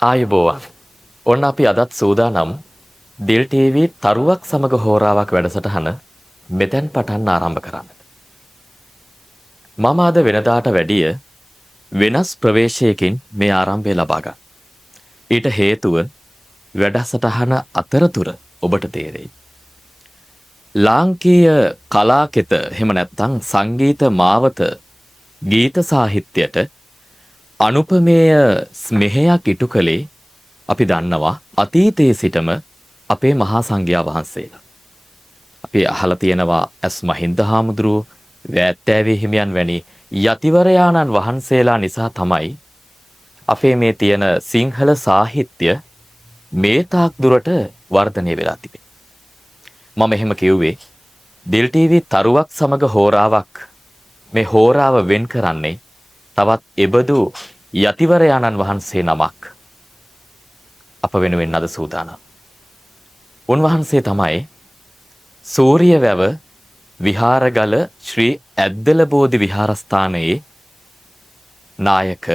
ආයුබෝවන්. ඔන්න අපි අදත් සූදානම් දිල් ටීවී තරුවක් සමග හෝරාවක් වැඩසටහන මෙතෙන් පටන් ආරම්භ කරන්නට. මම අද වෙනදාට වැඩිය වෙනස් ප්‍රවේශයකින් මේ ආරම්භය ලබා ගන්න. ඊට හේතුව වැඩසටහන අතරතුර ඔබට තේරෙයි. ලාංකීය කලාකෙත එහෙම නැත්නම් සංගීත මාවත ගීත සාහිත්‍යයට අනුපමේය ස්නේහයක් ඉටු කළේ අපි දන්නවා අතීතයේ සිටම අපේ මහා සංඝයා වහන්සේලා. අපි අහලා තියෙනවා ඇස් මහින්ද හාමුදුරුවෝ, වෑත්තෑවේ හිමියන් වැනි යතිවරයාණන් වහන්සේලා නිසා තමයි අපේ මේ තියෙන සිංහල සාහිත්‍ය මේ තාක් දුරට වර්ධනය වෙලා තිබෙන්නේ. මම එහෙම කිව්වේ දිල් ටීවී තරුවක් සමග හෝරාවක් මේ හෝරාව වෙන් කරන්නේ තවත් එබඳු යතිවරයාණන් වහන්සේ නමක් අප වෙනුවෙන් අද සූදානම්. උන්වහන්සේ තමයි සූරියවැව විහාරගල ශ්‍රී ඇද්දල බෝධි විහාරස්ථානයේ නායක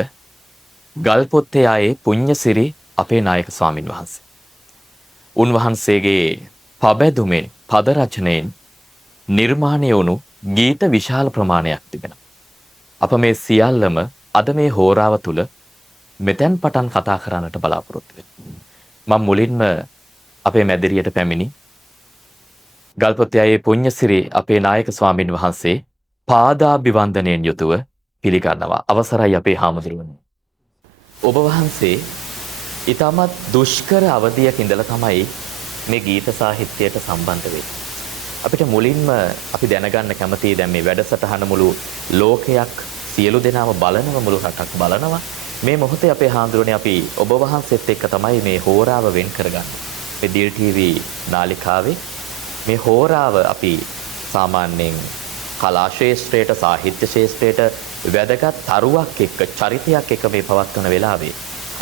ගල්පොත්තේ ආයේ පුඤ්ඤසිරි අපේ නායක ස්වාමින් වහන්සේ. උන්වහන්සේගේ පබැදුමෙන් පද රචනයෙන් නිර්මාණය වුණු ගීත විශාල ප්‍රමාණයක් තිබෙනවා. අප මේ සියල්ලම අද මේ හෝරාව තුල මෙතෙන් පටන් කතා කරන්නට බලාපොරොත්තු වෙනවා. මම මුලින්ම අපේ මැදිරියට පැමිණි ගල්පොත්තේ පුඤ්ඤසිරි අපේ නායක ස්වාමින් වහන්සේ පාදාභිවන්දනයෙන් යුතුව පිළිගන්නවා. අවසරයි අපේ හාමුදුරුවනේ. ඔබ වහන්සේ ඊටමත් දුෂ්කර අවධියක ඉඳලා තමයි මේ ගීත සාහිත්‍යයට සම්බන්ධ වෙන්නේ. අපිට මුලින්ම අපි දැනගන්න කැමතියි දැන් මේ වැඩසටහන මුළු ලෝකයක් සියලු දෙනාම බලනව, මුළු රටක් බලනවා. මේ මොහොතේ අපේ හාමුදුරනේ අපි ඔබ වහන්සේත් එක්ක තමයි මේ හෝරාව වෙන් කරගන්නේ. මේ දිල් ටීවී නාලිකාවේ මේ හෝරාව අපි සාමාන්‍යයෙන් කලා ශාස්ත්‍රයට, සාහිත්‍ය ශාස්ත්‍රයට වැදගත් තරුවක් එක්ක, චරිතයක් එක්ක මේ පවත්වන වෙලාවේ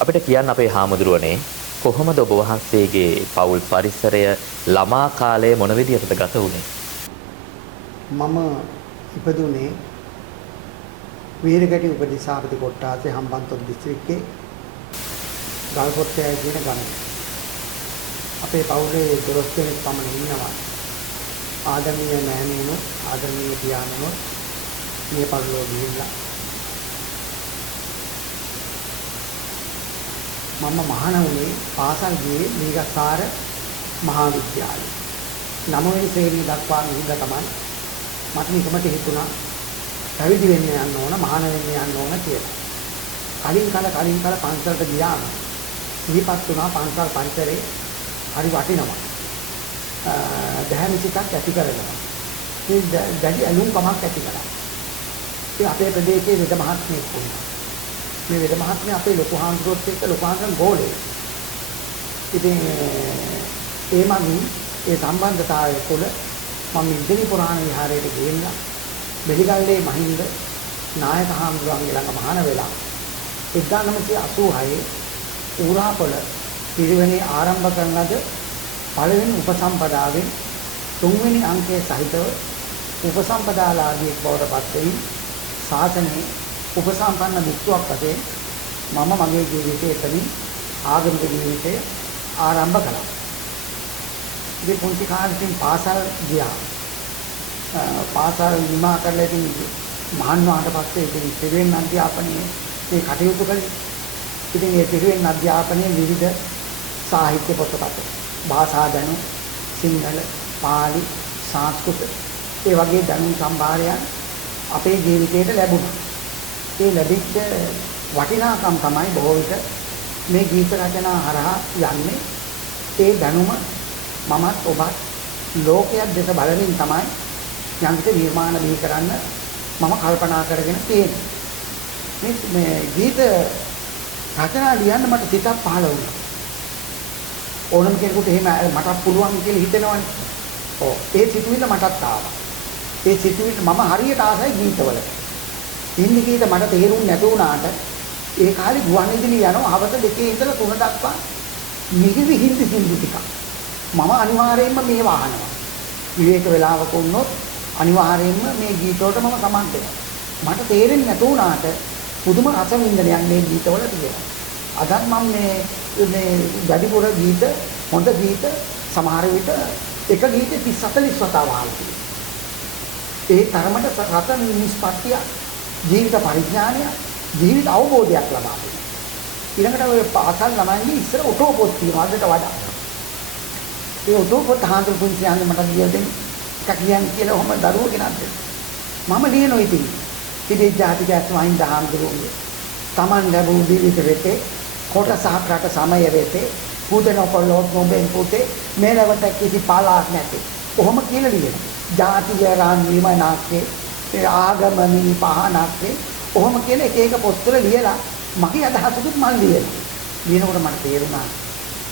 අපිට කියන්න අපේ හාමුදුරනේ කොහොමද ඔබ වහන්සේගේ පෞල් පරිසරය ළමා කාලයේ මොන විදිහටද ගත වුනේ? මම ඉපදුනේ වීරගැටි උපදිසාපති කොට්ටාසේ හම්බන්තොට දිස්ත්‍රික්කයේ ගල්පොත්තේ කියන ගමේ. අපේ පවුලේ 12 දෙනෙක් පමණ ඉන්නවා. ආදරණීය මෑණියනෝ, ආදරණීය පියාණනෝ මේ පරිලෝක ගිහිල්ලා. මම මහාන වුණේ පාසල් ගියේ මීගස්සාර මහා විද්‍යාලය. 9 වෙනි ශ්‍රේණිය දක්වා ගිහිල්ලා තමයි මට නිකමට හිතුණා පැවිදි වෙන්න යන්න ඕන, මහාන වෙන්න යන්න ඕන කියලා. කලින් කල පන්සලට ගියාම සිහිපත් වුණා පන්සල් පරිසරේ හරි වටිනවා. දැහැමිසිකක් ඇති කරනවා. ඒ දැඩි අලුම්කමක් ඇති කරා. ඒ අපේ ප්‍රදේශයේ වෙද මහත්මයෙක් වුණා. මේ වෙද මහත්මයා අපේ ලොකු හාමුදුරුවොත් එක්ක ලොකු හාමුදුරන් ගෝලේ. ඉතින් ඒ මගින් ඒ සම්බන්ධතාවය තුළ මම ඉන්දිරි පුරාණ විහාරයට ගිහිල්ලා බෙලිගල්ලේ මහින්ද නායක හාමුදුරුවන්ගේ ළඟ මහාන වෙලා 1986 ඌරාපොළ පිරිවෙනේ ආරම්භ කරන ලද පළවෙනි උපසම්පදාවෙන් 3 වෙනි අංකයේ සහිතව උපසම්පදාලාභියෙක් බවට පත් වෙමින් ශාසනයේ උපසම්පන්න භික්ෂුවක් වශයෙන් මම මගේ ජීවිතයේ එතනින් ආගමික ජීවිතය ආරම්භ කළා. ඉතින් පුංචි කාලෙකින් පාසල් ගියා. පාසල් නිමා කරලා ඉතින් මහාන් වුණාට පස්සේ ඉතින් ත්‍රිවෙන් අධ්‍යාපනයේ ඒ කටයුතු කළේ. ඉතින් ඒ ත්‍රිවෙන් අධ්‍යාපනයේ විවිධ සාහිත්‍ය පොතපත්, භාෂා දැනුම, සිංහල, පාලි, සංස්කෘත ඒ වගේ දැනුම් සම්භාරයන් අපේ ජීවිතයට ලැබුණා. ඒ ලැබිච්ච වටිනාකම් තමයි බොහෝ විට මේ ගීත රචනා හරහා යන්නේ. ඒ දැනුම මමත් ඔබත් ලෝකයක් දෙස බලමින් තමයි යම්කිසි නිර්මාණ බිහි කරන්න මම කල්පනා කරගෙන තියෙන්නේ. මේ ගීත රචනා ලියන්න මට සිතක් පහළ වුණා. ඕනම කෙනෙකුට එහෙම මට පුළුවන් කියලා හිතෙනවනේ. ඔව් ඒ සිතුවිල්ල මටත් ආවා. ඒ සිතුවිල්ල මම හරියට ආසයි ගීතවලට. හින්දි ගීත මට තේරුම් නැති වුණාට ඒ කාලේ ගුවන්විදුලි යනවා හවස 2 ඉඳලා 3 දක්වා නිහිරි හින්දි ටිකක්. මම අනිවාර්යයෙන්ම මේ වහනවා. විවේක වේලාවක වුණොත් අනිවාර්යයෙන්ම මේ ගීත වලට මම සමත් වෙනවා. මට තේරෙන්නේ නැතු වුණාට පුදුම රස වින්දනයක් මේ ගීතවල තියෙනවා. අදත් මම මේ වැඩිපුර ගීත හොඳ ගීත සමහර විට එක ගීතේ 30 40 වතාවක් අහලා තියෙනවා. ඒ තරමට රස නිෂ්පත්තිය ජීවිත පරිඥානය ජීවිත අවබෝධයක් ලබා දෙනවා. ඊළඟට ඔය පාසල් ළමයින්ගේ ඉස්සර ඔටෝ පොත් තියෙනවා අදට වඩා. ඒ ඔටෝ පොත් හාන්දුරු පුංචි යන්නේ මට කියලා දෙන්න. එකක් ලියන්න කියලා ඔහම දරුවෝ ගෙනත් දෙන්න. මම ලියනවා ඉතින්. ඉතින් ජාතික වයින් හාන්දුරුවෝ Taman ලැබූ විවිධ වෙතේ කොටසක් රට සමය වෙතේ පුතේ නොකොල්ලොත් නොබෙන් පුතේ මේලවට කිසි පාලක් නැති. ඔහොම කියලා ලියනවා. ජාතිය රාන් විමනාක්කේ ආගම මිනි පහනක්කේ ඔහොම කියලා එක එක පොත්වල ලියලා මගේ අදහසකුත් මම ලියනවා. ලියනකොට මට තේරුණා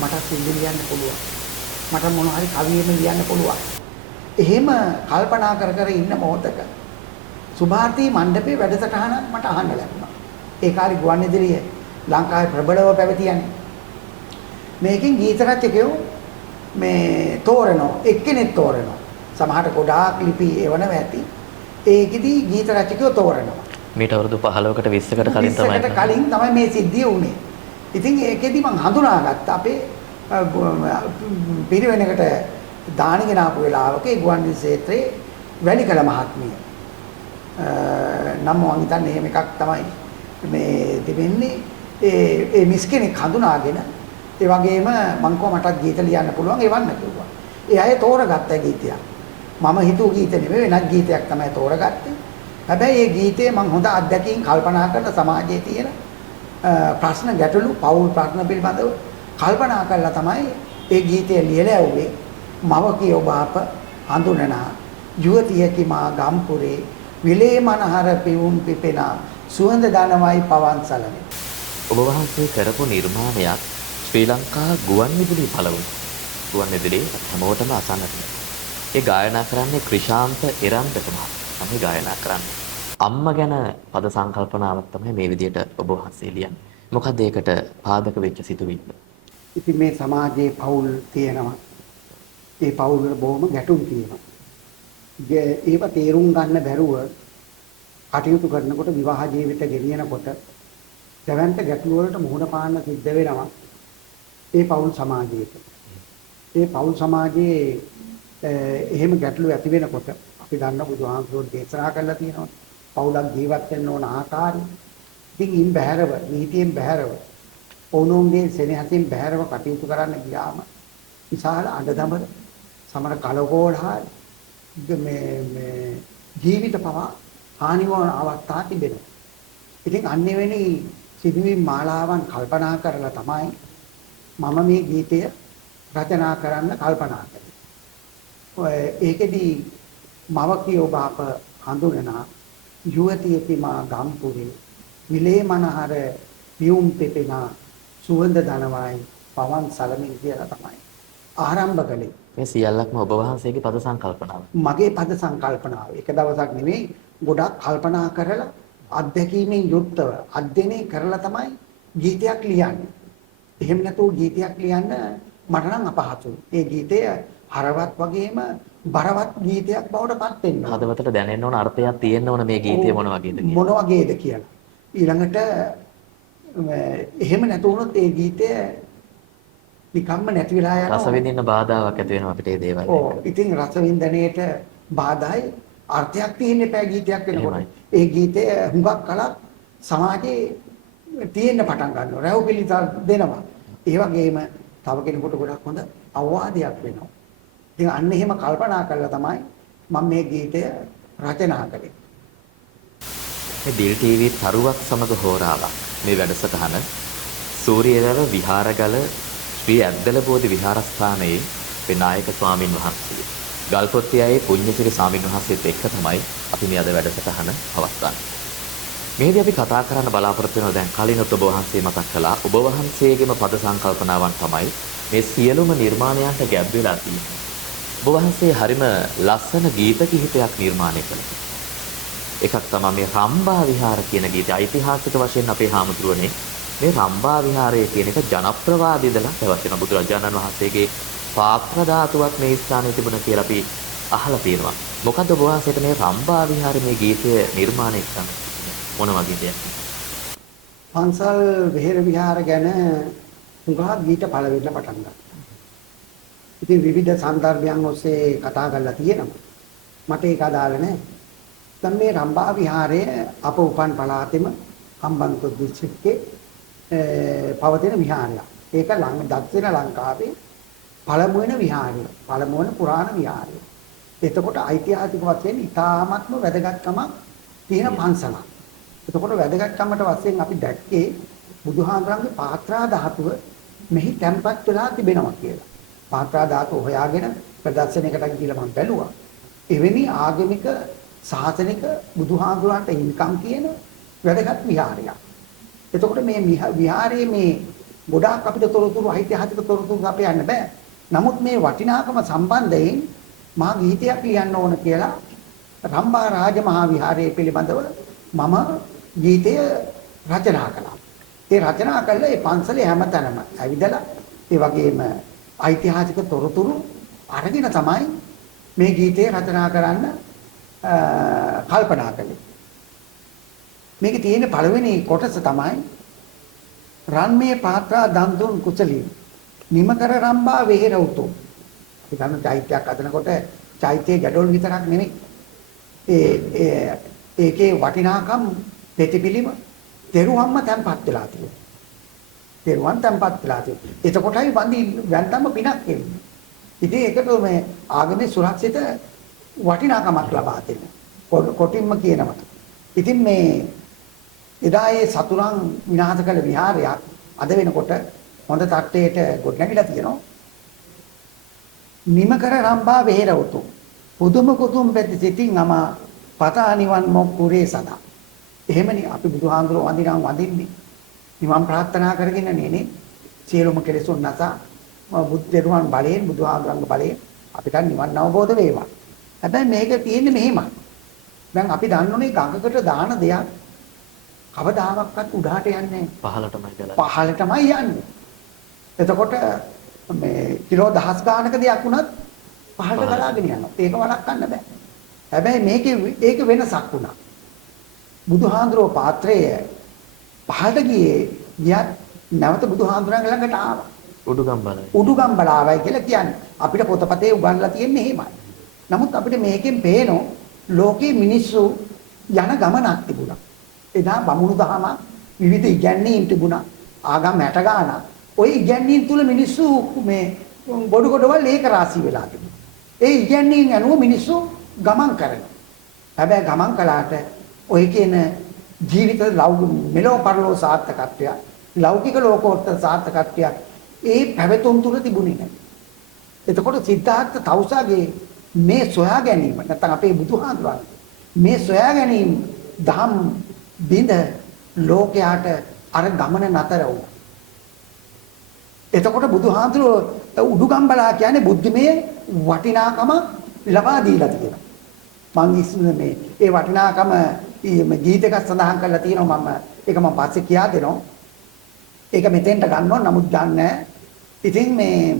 මට සින්දු ලියන්න පුළුවන්. මට මොන හරි කවියෙම ලියන්න පුළුවන්. එහෙම කල්පනා කර කර ඉන්න මොහොතක සුභාර්ති මණ්ඩපේ වැඩසටහනක් මට අහන්න ලැබුණා. ඒ කාලේ ගුවන්විදුලිය ලංකාවේ ප්‍රබලව පැවතියන්නේ. මේකෙන් ගීත රචකයෝ මේ තෝරනවා එක්කෙනෙක් තෝරනවා. සමහරට ගොඩාක් ලිපි එවනවා ඇති. ඒකෙදි ගීත රචකයෝ තෝරනවා. මේට අවුරුදු 15කට 20කට කලින් තමයි 20කට කලින් තමයි මේ සිද්ධිය වුනේ. ඉතින් ඒකෙදි මම හඳුනාගත්තා අපේ පිරිවෙනකට දානිගෙන ආපු වෙලාවක ඒ ගුවන්විදුලි ක්ෂේත්‍රයේ වැලිකල මහත්මිය නම් මම හිතන්නේ එහෙම එකක් තමයි මේ තිබෙන්නේ ඒ මිස් කෙනෙක් හඳුනාගෙන ඒ වගේම මං කො මටත් ගීත ලියන්න පුළුවන් එවන්න කිව්වා. ඒ අය තෝරගත්ත ගීතයක්. මම හිතුව ගීත නෙමෙයි වෙනත් ගීතයක් තමයි තෝරගත්තේ. හැබැයි මේ ගීතේ මං හොඳ අත්දැකීම් කල්පනා කරන සමාජයේ තියෙන ප්‍රශ්න ගැටලු පෞල් ප්‍රශ්න පිළිබඳව කල්පනා කරලා තමයි ඒ ගීතය ලියලා ඇව්වේ. මව කියෝ බාප හඳුනනා යුවතියකි මා ගම්පුරේ විලේ මනහර පිවුම් පිපෙනා සුවඳ දනවයි පවන් සලනේ. ඔබ වහන්සේ කරපු නිර්මාණයක් ශ්‍රී ලංකා ගුවන්විදුලි පළවුණ. ගුවන්විදුලි හැමෝටම අසන්නට. ඒ ගායනා කරන්නේ ක්‍රිෂාන්ත එරන්දක මහත්මයා. තමයි ගායනා කරන්නේ. අම්මා ගැන පද සංකල්පනාවක් තමයි මේ විදිහට ඔබ වහන්සේ ලියන්නේ. මොකද ඒකට පාදක වෙච්ච සිතුවිල්ල? ඉතින් මේ සමාජයේ පෞල් තියෙනවා. ඒ පෞල් වල බොහොම ගැටුම් තියෙනවා. ඒව තේරුම් ගන්න බැරුව කටයුතු කරනකොට විවාහ ජීවිත ගෙනියනකොට දැවැන්ත ගැටලු වලට මුහුණ පාන්න සිද්ධ වෙනවා. ඒ පෞල් සමාජයේට. ඒ පෞල් සමාජයේ එහෙම ගැටලු ඇති වෙනකොට අපි දන්න බුදුහාමුදුරුවෝ දේශනා කළා තියෙනවා. පෞලක් ජීවත් වෙන්න ඕන ආකාරය. ඉතින් ඉන් බහැරව, නීතියෙන් බහැරව, ඕනෝන්ගේ සෙනෙහසින් බහැරව කටයුතු කරන්න ගියාම විශාල අඬදමර සමහර කලකෝලහල් මේ ජීවිත පවා හානි වන අවස්ථා තිබෙනවා. ඉතින් අන්නෙවෙනි සිදුවීම් මාලාවන් කල්පනා කරලා තමයි මම මේ ගීතය රචනා කරන්න කල්පනා කළේ. ඒකෙදී මව කියෝ බාප හඳුනනා යුවතියකි මා ගම්පුරේ විලේ මනහර පියුම් පෙපෙනා සුවඳ දනවයි පවන් සලමින් කියලා තමයි ආරම්භ කළේ. මේ සියල්ලක්ම ඔබ වහන්සේගේ පද සංකල්පනාව. මගේ පද සංකල්පනාව. එක දවසක් නෙවෙයි ගොඩක් කල්පනා කරලා අත්දැකීමෙන් යුක්තව අධ්‍යයනය කරලා තමයි ගීතයක් ලියන්නේ. එහෙම නැතුව ගීතයක් ලියන්න මට නම් අපහසුයි. ඒ ගීතය හරවත් වගේම බරවත් ගීතයක් බවට පත් වෙනවා. හදවතට දැනෙන්න ඕන අර්ථයක් තියෙන්න ඕන මේ ගීතය මොන වගේද කියලා. මොන වගේද කියලා. ඊළඟට එහෙම නැතුනොත් ඒ ගීතය නිකම්ම නැති වෙලා යනවා. රස විඳින්න බාධාවක් ඇති වෙනවා අපිට මේ දේවල්. ඔව්. ඉතින් රස විඳිනේට බාධායි අර්ථයක් තියෙන්න එපා ගීතයක් වෙනකොට. ඒ ගීතය හුඟක් කලක් සමාජයේ තියෙන්න පටන් ගන්නවා. රැව් පිළිතල් දෙනවා. ඒ වගේම තව කෙනෙකුට ගොඩක් හොඳ අවවාදයක් වෙනවා. ඉතින් අන්න එහෙම කල්පනා කරලා තමයි මම මේ ගීතය රචනා කළේ. මේ දිල් ටීවී තරුවක් සමග හෝරාවක් මේ වැඩසටහන සූරියවැව විහාරගල ශ්‍රී ඇද්දල බෝධි විහාරස්ථානයේ විනායක ස්වාමින් වහන්සේ ගල්පොත්තියයේ පුඤ්ඤසිරි ස්වාමින් වහන්සේත් එක්ක තමයි අපි මේ අද වැඩසටහන පවත්වන්නේ. මේදී අපි කතා කරන්න බලාපොරොත්තු වෙනවා දැන් කලිනුත් ඔබ වහන්සේ මතක් කළා ඔබ වහන්සේගේම පද සංකල්පනාවන් තමයි මේ සියලුම නිර්මාණයන්ට ගැබ් වෙලා තියෙන්නේ. ඔබ වහන්සේ හරිම ලස්සන ගීත කිහිපයක් නිර්මාණය කළා. එකක් තමයි මේ රම්බා විහාර කියන ගීතය. ඓතිහාසික වශයෙන් අපේ හාමුදුරුවනේ මේ රම්බා විහාරය කියන එක ජනප්‍රවාදී ඉඳලා පැවැත්වෙන බුදුරජාණන් වහන්සේගේ පාත්‍ර ධාතුවක් මේ ස්ථානයේ තිබුණා කියලා අපි අහලා තියෙනවා. මොකද ඔබ වහන්සේට මේ රම්බා විහාරයේ මේ ගීතය නිර්මාණය කරන්න මොන වගේ දෙයක්? පන්සල් විහෙර විහාර ගැන උගා ගීත පළ වෙන්න පටන් ගත්තා. ඉතින් විවිධ සන්දර්භයන් ඔස්සේ කතා කරලා තියෙනවා. මට ඒක අදාළ නැහැ. දැන් මේ රම්බා විහාරය අප උපන් පළාතෙම හම්බන්තොට දිස්ත්‍රික්කයේ පවතින විහාරයක්. ඒක දක්ෂිණ ලංකාවේ පළමු වෙන විහාරය. පළමු වෙන පුරාණ විහාරය. එතකොට ඓතිහාසික වශයෙන් ඉතාමත්ම වැදගත්කමක් තියෙන පන්සලක්. එතකොට වැදගත්කමට වශයෙන් අපි දැක්කේ බුදුහාමරන්ගේ පාත්‍රා ධාතුව මෙහි තැන්පත් වෙලා තිබෙනවා කියලා. පාත්‍රා ධාතුව හොයාගෙන ප්‍රදර්ශනයකට ගිහලා මම බැලුවා. එවැනි ආගමික සාසනික බුදුහාමුදුරන්ට හිමිකම් කියන වැදගත් විහාරයක්. එතකොට මේ විහාරයේ මේ ගොඩාක් අපිට තොරතුරු ඓතිහාසික තොරතුරු අපේ යන්න බෑ. නමුත් මේ වටිනාකම සම්බන්ධයෙන් මා ගීතයක් ලියන්න ඕන කියලා රම්බා රාජමහා විහාරය පිළිබඳව මම ගීතය රචනා කළා. ඒ රචනා කළා ඒ පන්සලේ හැමතැනම ඇවිදලා ඒ වගේම ඓතිහාසික තොරතුරු අරගෙන තමයි මේ ගීතය රචනා කරන්න කල්පනා කළේ. මේකේ තියෙන පළවෙනි කොටස තමයි රන්මේ පාත්‍රා දන් දුන් කුසලී නිමකර රම්බා වෙහෙර උතු. අපි ගන්න චෛත්‍යයක් හදනකොට චෛත්‍යයේ ගැටවල විතරක් නෙමෙයි. ඒකේ වටිනාකම් ප්‍රතිපිලිම තෙරුවන්ම තැන්පත් වෙලා තියෙනවා. තෙරුවන් තැන්පත් වෙලා තියෙනවා. එතකොටයි වන්දම පිනක් එන්නේ. ඉතින් ඒකට මේ ආගමේ සුරක්ෂිත වටිනාකමක් ලබා දෙන්න. කොටින්ම කියනවා. ඉතින් මේ එදා ඒ සතුරන් විනාශ කළ විහාරයක් අද වෙනකොට හොඳ තත්ත්වයට ගොඩනැගිලා තියෙනවා. නිමකර රම්බා වෙහෙරවතු. පුදුම කුතුම් පෙති සිතින් අම පතා නිවන් මොක්කුරේ සදා. එහෙමනේ අපි බුදුහාඳුරෝ වඳින්නේ. නිවන් ප්‍රාර්ථනා කරගෙන නේ සියලුම කෙලෙසුන් නැසා බුද්ධ දරුවන් බලයෙන් බුදුහාඳුරන්ගේ බලයෙන් අපිට නිවන් අවබෝධ වේවා. හැබැයි මේක තියෙන්නේ මෙහෙමයි. දැන් අපි දන්නෝනේ ගඟකට දාන දෙයක් කවදාවත් උඩහට යන්නේ පහළටමයි යන්නේ. එතකොට මේ කිලෝ දහස් ගානක දෙයක් වුණත් පහළට ගලාගෙන යනවා. ඒක වළක්වන්න බෑ. හැබැයි මේකේ ඒක වෙනසක් වුණා. බුදුහාඳුරෝ පාත්‍රය පහළට ගියත් නැවත බුදුහාඳුරන්ගේ ළඟට ආවා. උඩුගම් බලාවයි කියලා කියන්නේ. අපිට පොතපතේ උගන්ලා තියෙන්නේ එහෙමයි. නමුත් අපිට මේකෙන් පේනෝ ලෝකේ මිනිස්සු යන ගමනක් තිබුණා. එදා බමුණු දහම විවිධ ඉගැන්වීම් තිබුණා. ආගම් 60 ගානක්. ওই ඉගැන්වීම් තුල මිනිස්සු මේ ගොඩ ගොඩවල් ඒක රාශී වෙලා තිබුණා. ඒ ඉගැන්වීම් අනුව මිනිස්සු ගමන් කරනවා. හැබැයි ගමන් කළාට ඔය කියන ජීවිත මෙලෝ පරලෝ සාර්ථකත්වය ලෞකික ලෝකෝත්තර සාර්ථකත්වය ඒ පැවතුම් තුල තිබුණේ නැහැ. එතකොට සිද්ධාර්ථ තවුසාගේ මේ සොයා ගැනීම නැත්නම් අපේ බුදුහාඳුරන් මේ සොයා ගැනීම දහම් බිඳ ලෝකයට අර ගමන නතර වුණා. එතකොට බුදුහාඳුරෝ උඩුගම්බලා කියන්නේ බුද්ධිමය වටිනාකම ලබා දීලා තියෙනවා. මං ඉස්සෙල්ලා මේ ඒ වටිනාකම ගීතයක සඳහන් කරලා තියෙනවා. මම ඒක මම පස්සේ කියා දෙනවා. ඒක මෙතෙන්ට ගන්නව නමුත් ගන්නෑ. ඉතින් මේ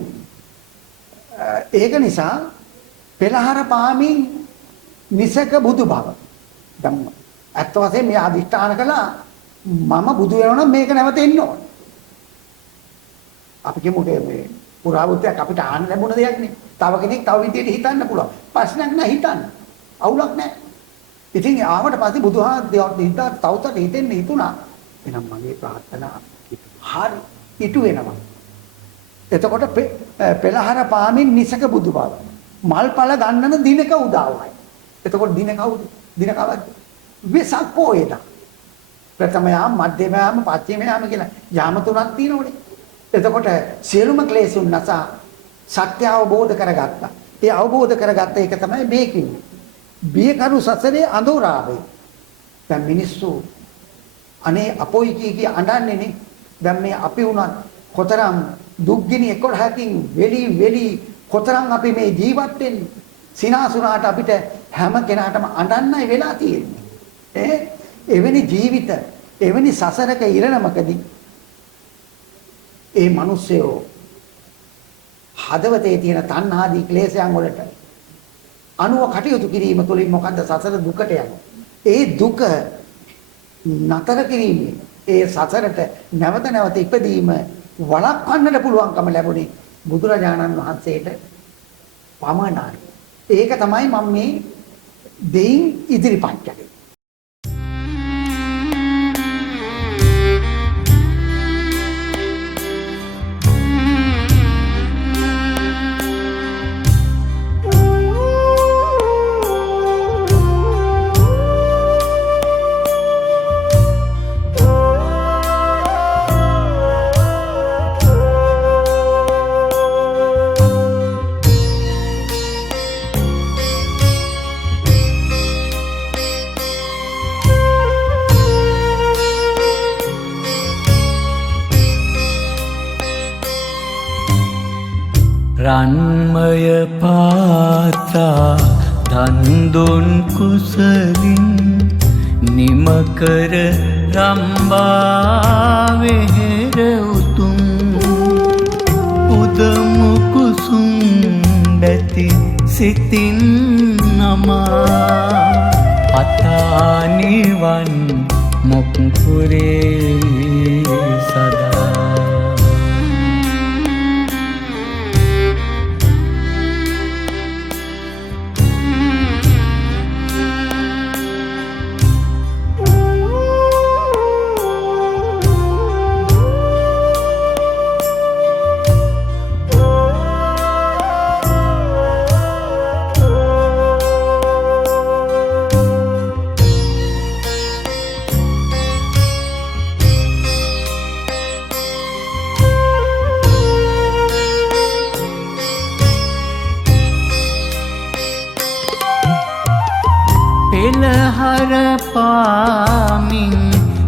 ඒක නිසා පෙළහර පාමින් නිසක බුදු බව. දැන් අත් වශයෙන් මේ අදිෂ්ඨාන කළා මම බුදු වෙනවා නම් මේක නැවත එන්න ඕන. අපි කියමු මේ පුරාවෘත්තයක් අපිට ආන්න ලැබුණ දෙයක් නේ. තව කෙනෙක් තව විදියට හිතන්න පුළුවන්. ප්‍රශ්නයක් නෑ හිතන්න. අවුලක් නෑ. ඉතින් ආවට පස්සේ බුදුහාමුදුරුවෝ තවුසට හිතෙන්න හිතුණා. එහෙනම් මගේ ප්‍රාර්ථනා හරි ඉටු වෙනවා. එතකොට පෙළහර පාමින් නිසක බුදු බව. මල්පල ගන්නන දිනක උදාවයි. එතකොට දින කවුද? දින කවද්ද? වෙසක් පොයේද. ප්‍රථම යාම, මධ්‍යම යාම, පස්චිම යාම කියලා යාම තුනක් තියෙනවනේ. එතකොට සියලුම ක්ලේශුන් නැසා සත්‍ය අවබෝධ කරගත්තා. ඒ අවබෝධ කරගත්ත එක තමයි මේ කිව්වේ. බියකරු සසරේ අඳුරාවේ. දැන් මිනිස්සු අනේ අපොයි කී අඬන්නේ නේ. දැන් මේ අපි උනත් කොතරම් දුක්ගිනි 11කින් වෙලි කොතරම් අපි මේ ජීවත් වෙන්නේ. සිනාසුනාට අපිට හැම කෙනාටම අඬන්නයි වෙලා තියෙන්නේ. එවැනි ජීවිත, එවැනි සසරක ඉරණමකදී ඒ මිනිස්සයෝ හදවතේ තියෙන තණ්හාදී ක්ලේශයන් වලට අනුව කටයුතු කිරීම තුළින් මොකද්ද සසර දුකට යන්නේ. ඒ දුක නතර කිරීමේ ඒ සසරට නැවත නැවත ඉපදීම වළක්වන්නට පුළුවන්කම ලැබුණේ බුදුරජාණන් වහන්සේට පමණයි. ඒක තමයි මම මේ දෙයින් ඉදිරිපත් කළේ. රන්මය පාත්‍රා දන්දොන් කුසලින් නිමකර රම්බා වෙහෙර උතුම් උදමු කුසුම් බැති සිතින් නමා අතානිවන් මොක්පුරේ සදා පෙළහර පාමින්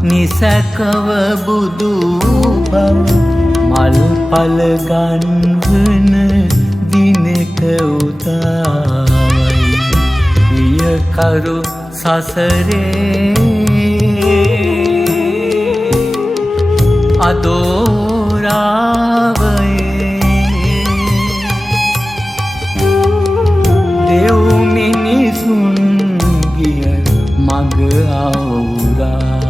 නිසකව බුදු බව මල් පල ගන්වන දිනක උදාවයි වියකරු සසරේ අදෝරාවයේ දෙව් මිනිසුන් මග අවුරා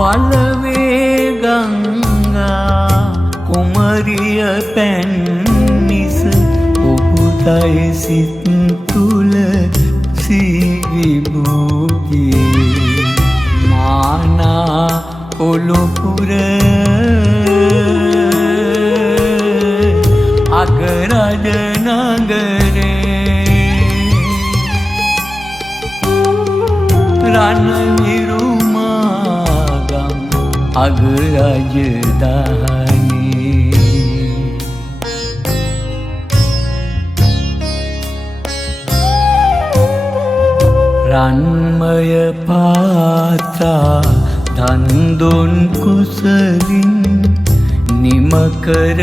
වලවේ ගංගා කුමරිය පැන්නිස ඔහුතයි සිත් තුල සිරිබෝගේ මානා ඔලුපුර අගරජ නගරේ රණවිරු අගරජදානේ රන්මය පාත්‍රා දන්දොන් කුසලින් නිමකර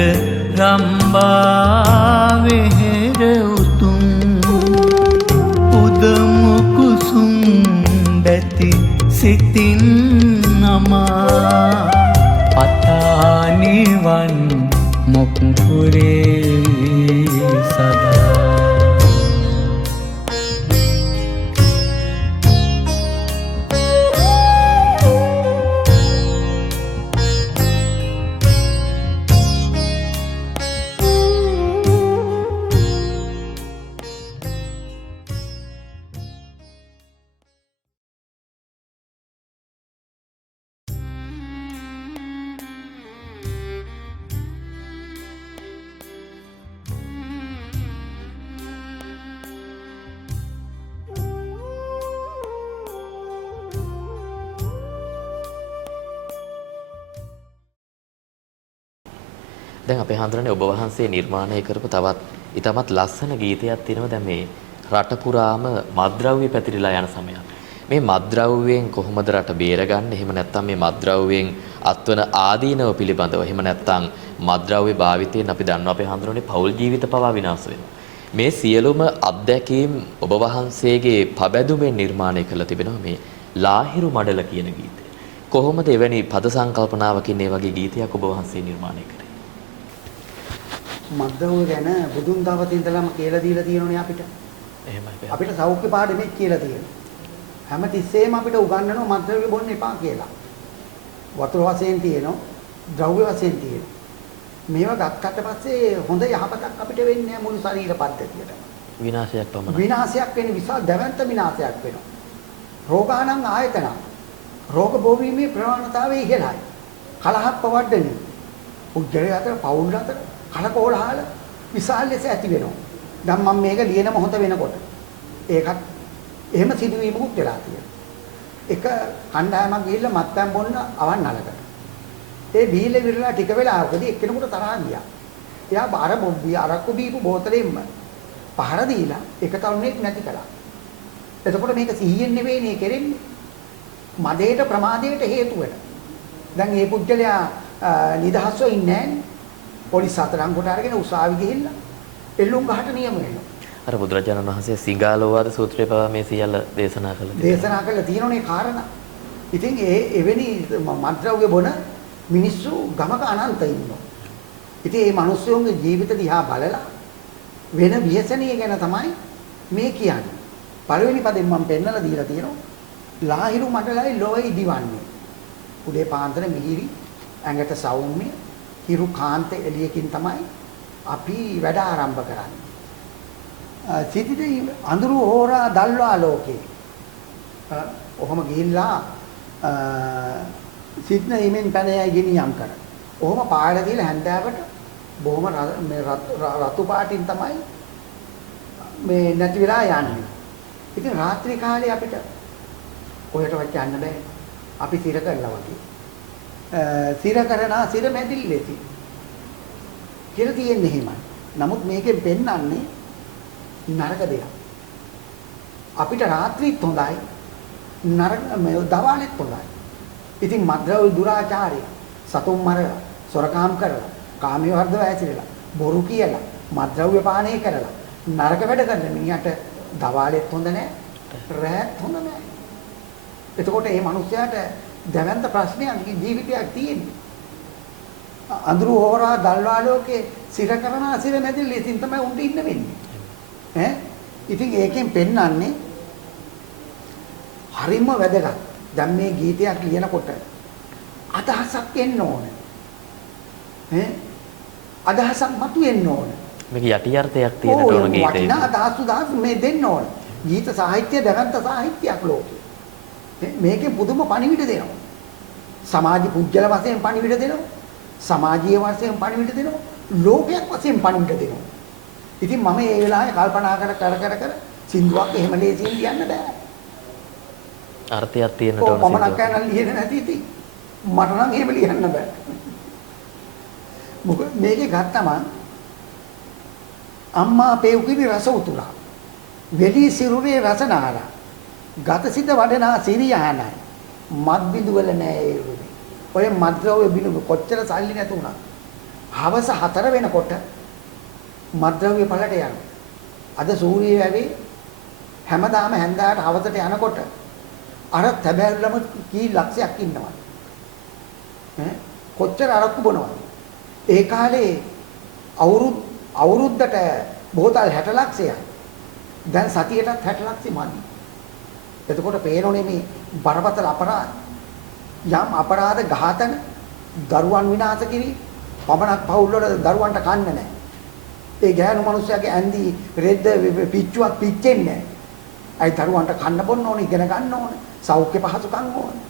රම්බා වෙහෙර උතුම් උදමු කුසුම් බැති සිතින් නමා පතානිවන් මොක්පුරේ සදා දැන් අපේ හඳුනන්නේ ඔබ වහන්සේ නිර්මාණය කරපු තවත් ඊටමත් ලස්සන ගීතයක් තියෙනවා. දැන් මේ රට පුරාම මත්ද්‍රව්‍ය පැතිරිලා යන සමයක්. මේ මත්ද්‍රව්‍යයෙන් කොහොමද රට බේරගන්නේ? එහෙම නැත්නම් මේ මත්ද්‍රව්‍යයෙන් අත්වන ආදීනව පිළිබඳව. එහෙම නැත්නම් මත්ද්‍රව්‍ය භාවිතයෙන් අපි දන්නවා අපේ හඳුනන්නේ පෞල් ජීවිත පවා විනාශ වෙනවා. මේ සියලුම අත්දැකීම් ඔබ වහන්සේගේ පබැදුමෙන් නිර්මාණය කරලා තිබෙනවා මේ ලාහිරු මඩල කියන ගීතය. කොහොමද එවැනි පද සංකල්පනාවකින් මේ වගේ ගීතයක් ඔබ වහන්සේ නිර්මාණය කරේ? මද්ද්‍රව්‍ය ගැන බුදුන් දවසේ ඉඳලම කියලා දීලා තියෙනෝනේ අපිට. එහෙමයි. අපිට සෞඛ්‍ය පාඩමේ කියලා තියෙනවා. හැම තිස්සෙම අපිට උගන්වනවා මද්ද්‍රව්‍ය බොන්න එපා කියලා. වතුර වශයෙන් තියෙනවා, ද්‍රව්‍ය වශයෙන් තියෙනවා. මේවා ගත්තට පස්සේ හොඳ යහපතක් අපිට වෙන්නේ නැහැ මුළු ශරීර පද්ධතියට. විනාශයක් පමණයි. විනාශයක් වෙන විශාල දැවැන්ත විනාශයක් වෙනවා. රෝගාණං ආයතන. රෝග භෝවීමේ ප්‍රවණතාවය ඉහළයි. කලහ පවඩන්නේ. උජ්ජරය අතර පවුල් අතර කලකෝලහල විශාල ලෙස ඇති වෙනවා. දැන් මම මේක ලියන මොහොත වෙනකොට ඒකත් එහෙම සිදුවීමකුත් වෙලා තියෙනවා. එක කණ්ඩායමක් ගිහිල්ලා මත්පැන් බොන්න අවන්නලකට. ඒ බීල විරලා ටික වෙලාවකදී එක්කෙනෙකුට තරහා ගියා. එයා අර අරක්කු බීපු බෝතලෙන්ම පහර දීලා එක තරුණෙක් නැති කළා. එතකොට මේක සිහියෙන් නෙවෙයිනේ කෙරෙන්නේ. මදේට ප්‍රමාදයට හේතු වෙන. දැන් මේ පුජ්‍යලයා නිදහස්ව ඉන්නේ නැහැ. පොලිස් අතරංගොට අරගෙන උසාවි ගිහිල්ලා එල්ලුම් ගහට නියම වෙනවා. අර බුදුරජාණන් වහන්සේ සිංහාලෝවාද සූත්‍රය පවා මේ සියල්ල දේශනා කළා. දේශනා කළා තියෙනනේ කාරණා. ඉතින් එවැනි මත්ද්‍රව්‍ය බොන මිනිස්සු ගමක අනන්ත ඉන්නවා. ඉතින් මේ මිනිස්සුන්ගේ ජීවිත දිහා බලලා වෙන ව්‍යසනීය ගැන තමයි මේ කියන්නේ. පළවෙනි පදෙන් මම පෙන්නලා දීලා තියෙනවා. ලාහිරු මඩලයි ලොවයි දිවන්නේ. උදේ පාන්දර මිහිරි ඇඟට සෞම්‍ය හිරු කාන්ත එළියකින් තමයි අපි වැඩ ආරම්භ කරන්නේ. සිටිදී අඳුරු හෝරා දල්වා ලෝකේ. ඔහොම ගිහිල්ලා සිටන ඉමෙන් පැනයයි ගෙනියම් කර. ඔහොම පාඩ දීලා හැන්දෑවට බොහොම මේ රතු පාටින් තමයි මේ නැති වෙලා යන්නේ. ඉතින් රාත්‍රී කාලේ අපිට කොහෙටවත් යන්න බෑ. අපි සිර කරලා වගේ. සිර කරනා සිර මැදිල්ලේති. කියලා තියෙන්නේ එහෙමයි. නමුත් මේකෙන් පෙන්වන්නේ නරක දෙයක්. අපිට රාත්‍රීත් හොඳයි. නරක දවාලෙත් හොඳයි. ඉතින් මද්ද්‍රව්‍ය දුරාචාරය, සතුන් මරලා, සොරකාම් කරලා, කාමයේ වර්ධව ඇසිරලා, බොරු කියලා, මද්ද්‍රව්‍ය පානය කරලා, නරක වැඩ කරන මිනිහට දවාලෙත් හොඳ නැහැ, රැත් හොඳ නැහැ. එතකොට මේ මිනිස්යාට දැවැන්ත ප්‍රශ්නයක් ජීවිතයක් තියෙන්නේ. අඳුරු හොරා දල්වා ලෝකේ සිර කරනා සිර මැදිල්ල ඉතින් තමයි උන්ට ඉන්න වෙන්නේ. ඉතින් ඒකෙන් පෙන්වන්නේ හරිම වැදගත්. දැන් මේ ගීතයක් ලියනකොට අදහසක් එන්න ඕනේ. අදහසක් මතුවෙන්න ඕනේ. මේක යටි අර්ථයක් තියෙන තෝරන ගීතේ. වටිනා අදහස් මේ දෙන්න ඕනේ. ගීත සාහිත්‍ය දැවැන්ත සාහිත්‍යයක් ලෝකේ. මේකේ පුදුම පණිවිඩ දෙනවා. සමාජ පුජ්‍යල වශයෙන් පණිවිඩ දෙනවා. සමාජීය වශයෙන් පණිවිඩ දෙනවා. ලෝකයක් වශයෙන් පණිවිඩ දෙනවා. ඉතින් මම මේ වෙලාවේ කල්පනා කර සින්දුවක් එහෙම ලේසියෙන් ලියන්න බෑ. අර්ථයක් තියෙන තෝරන සින්දුවක්. මම නම් ලියන්න නැති ඉතින් මට නම් එහෙම ලියන්න බෑ. මොකද මේකේ ගත්තම අම්මා පෙව්කිරි රස උතුරා. වෙලී සිරුරේ රස නාලා. ගතසිත වඩනා සිරියානයි. මත් බිඳුවල නෑ ඒ රුනේ. ඔය මද්ද්‍රව්‍ය බිඳු කොච්චර සල්ලි නැතු වුණා. හවස 4 වෙනකොට මද්ද්‍රව්‍ය පළට යනවා. අද සූර්යය වැවේ හැමදාම හැන්දෑවට හවසට යනකොට අර තැබැල්ලම කී ලක්ෂයක් ඉන්නවා. කොච්චර අරක්කු බොනවද? ඒ කාලේ අවුරුද්දට බෝතල් 60 ලක්ෂයක්. දැන් සතියටත් 60 ලක්ෂෙ මදි. එතකොට පේනෝනේ මේ බරපතල අපරාධ යම් අපරාධ ඝාතන දරුවන් විනාශ කිරි පමණක් පවුල් වල දරුවන්ට කන්න නැහැ. ඒ ගෑනු මිනිස්සයාගේ ඇඳි රෙද්ද පිච්චුවක් පිච්චෙන්නේ නැහැ. අයි දරුවන්ට කන්න බොන්න ඕනේ, ඉගෙන ගන්න ඕනේ, සෞඛ්‍ය පහසුකම් ඕනේ.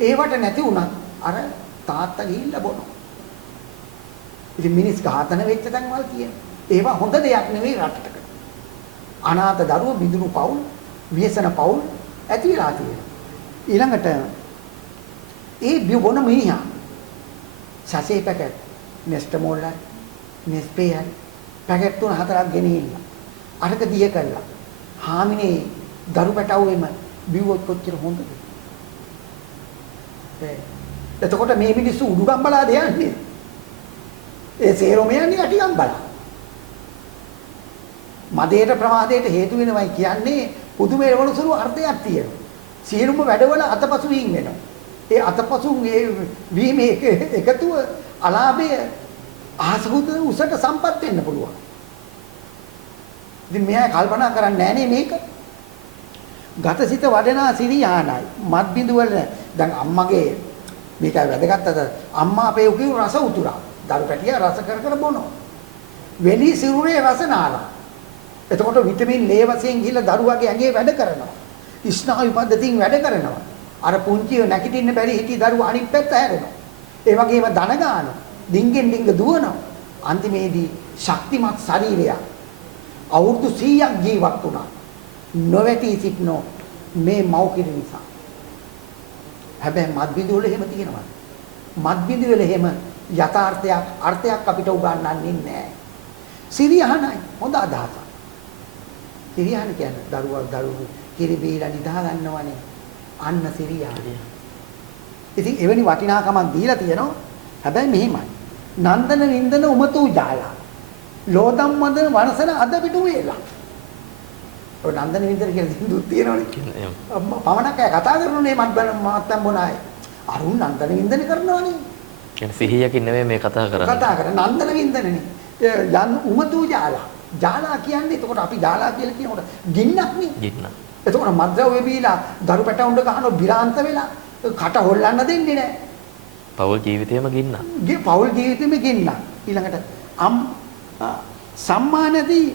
ඒවට නැති වුණත් අර තාත්තා ගිහිල්ලා බොනවා. ඉතින් මිනිස් ඝාතන වෙච්ච තැන්වල තියෙන. ඒවා හොඳ දෙයක් නෙවෙයි රටට. අනාථ දරුවෝ බිඳුණු පවුල්, ව්‍යසන පවුල් ඇති වෙලා තියෙනවා. ඊළඟට ඒ බොන මිනිහා සසේ පැකට් නෙස්ටමෝල් හරි නෙස්පේ හරි පැකට් 3-4ක් ගෙනිහිල්ලා අරක දිය කළා. හාමිනේ දරු පැටවුවෙම බිව්වොත් කොච්චර හොඳද? එතකොට මේ මිනිස්සු උඩුගම්බලාද යන්නේ? ඒ සේරම යන්නේ යටිගම්බලා. මදේට ප්‍රමාදයට හේතු වෙනවයි කියන්නේ පුදුමේ වලසුළු අර්ථයක් තියෙනවා. සියලුම වැඩවල අතපසු වීම වෙනවා. ඒ අතපසු වීම එකතුව අලාභය ආසුත උසට සම්පත් වෙන්න පුළුවන්. ඉතින් මෙයා කල්පනා කරන්නේ නැහනේ මේක. ගතසිත වඩනා සිරියානයි මත් බිඳු වල දැන් අම්මගේ මේක වැදගත්ද අම්මා අපේ උගේ රස උතුරා දරු පැටිය රස කර කර බොනවා. වෙලී සිරුරේ රස නාලා. එතකොට විටමින් ලේ වශයෙන් ගිහිල්ලා දරුවාගේ ඇඟේ වැඩ කරනවා. ස්නායු පද්ධතියෙන් වැඩ කරනවා. අර පුංචිව නැගිටින්න බැරි හිටි දරුවා අනිත් පැත්ත හැරෙනවා. ඒ වගේම දන ගන්නවා. ඩිංගෙන් ඩිංග දුවනවා. අන්තිමේදී ශක්තිමත් ශරීරයක් අවුරුදු 100ක් ජීවත් වුණා. නොවැටි සිටිනෝ මේ මෞකිර නිසා. හැබැයි මත්බිඳු වල එහෙම තියෙනවා. මත්බිඳු වල එහෙම යථාර්ථයක් අර්ථයක් අපිට උගන්වන්නේ නැහැ. සිරියහනයි හොඳ අදහසක්. සිරියහන කියන්නේ දරුවෝ කිරි බීලා නිදා ගන්නවනේ. අන්න සිරියහන. ඉතින් එවැනි වටිනාකමක් දීලා තියෙනවා. හැබැයි මෙහෙමයි. නන්දන වින්දන උමතු ජාලා. ලෝදම් මදන වනසන අද පිටු වේලා. ඔය නන්දන වින්දන කියලා සින්දුත් තියෙනවනේ. පවණක් අය කතා කරනනේ මත්තම් බොනායි. අරුන් නන්දන වින්දන කරනවනේ. කියන්නේ සිහියකින් නෙමෙයි මේ කතා කරන්නේ. කතා කරන්නේ නන්දන වින්දනනේ. යන් උමතු ජාලා. ජාලා කියන්නේ එතකොට අපි ජාලා කියලා කියනකොට ගින්නක් නේ. ගින්න. එතකොට මද්ද්‍රව්‍ය බීලා දරු පැටවුන්ඩ ගහන බිරාන්ත වෙලා කට හොල්ලන්න දෙන්නේ නැහැ. පෞල් ජීවිතේම ගින්න. පෞල් ජීවිතෙම ගින්න. ඊළඟට සම්මානදී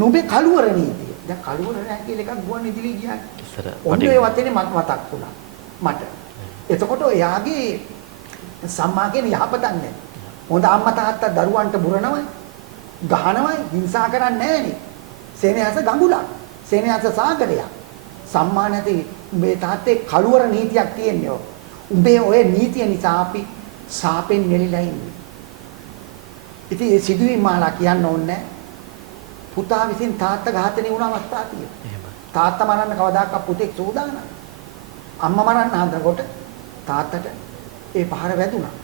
නුඹේ කලුවර නීතිය. දැන් කලුවර නැහැ කියලා එකක් ගුවන් විදුලි කියන්නේ. ඉස්සර ඔන්න ඒ වචනේ මතක් වුණා මට. එතකොට එයාගේ සම්මා කියන යහපතක් නැහැ. හොඳ අම්මා තාත්තා දරුවන්ට බුරනවයි, ගහනවයි, හිංසා කරන්නේ නැහනේ. සෙනෙහස ගඟුලක්. සෙනෙහස සාගරයක්. සම්මා නැති මේ තාත්තේ කලුවර නීතියක් තියෙනවා. උඹේ ඔය නීතිය නිසා අපි සාපෙන් නෙලිලා ඉන්නේ. ඉතින් ඒ සිදුවීම් මාලා කියන්න ඕනේ පුතා විසින් තාත්තා ඝාතනය වුණ අවස්ථා තියෙනවා. එහෙමයි. තාත්තා මරන්න කවදාකවත් පුතෙක් සූදානම්. අම්මා මරන්න හදනකොට තාත්තට ඒ පහර වැදුනා.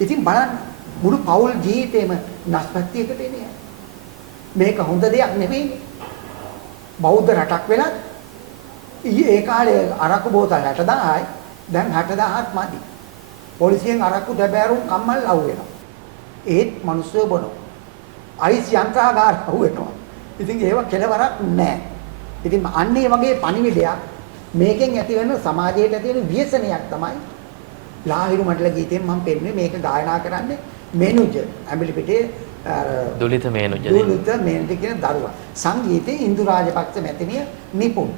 ඉතින් බලන්න මුළු පෞල් ජීවිතේම නැස්පත්තියකට එන්නේ. මේක හොඳ දෙයක් නෙවෙයි. බෞද්ධ රටක් වෙලත් ඒ කාලේ අරක්කු බෝතල් 60000යි දැන් 60000ක් මදි. පොලිසියෙන් අරක්කු දෙබෑරුම් කම්මල් ලව් වෙනවා. ඒත් මිනිස්සු බොනවා. අයිස් යන්ත්‍රාගාර හුවෙනවා. ඉතින් ඒව කෙලවරක් නැහැ. ඉතින් අන්නේ වගේ පණිවිඩයක් මේකෙන් ඇති වෙන සමාජයට ඇති වෙන ව්‍යසනයක් තමයි ලාහිරු මඩල ගීතයෙන් මම පෙන්නේ මේක ගායනා කරන්නේ මේනුජ ඇඹිලි පිටේ දුලිත මේනුජ කියන දරුවා. සංගීතයේ ඉන්දු රාජපක්ෂ මැතිණිය නිපුන්.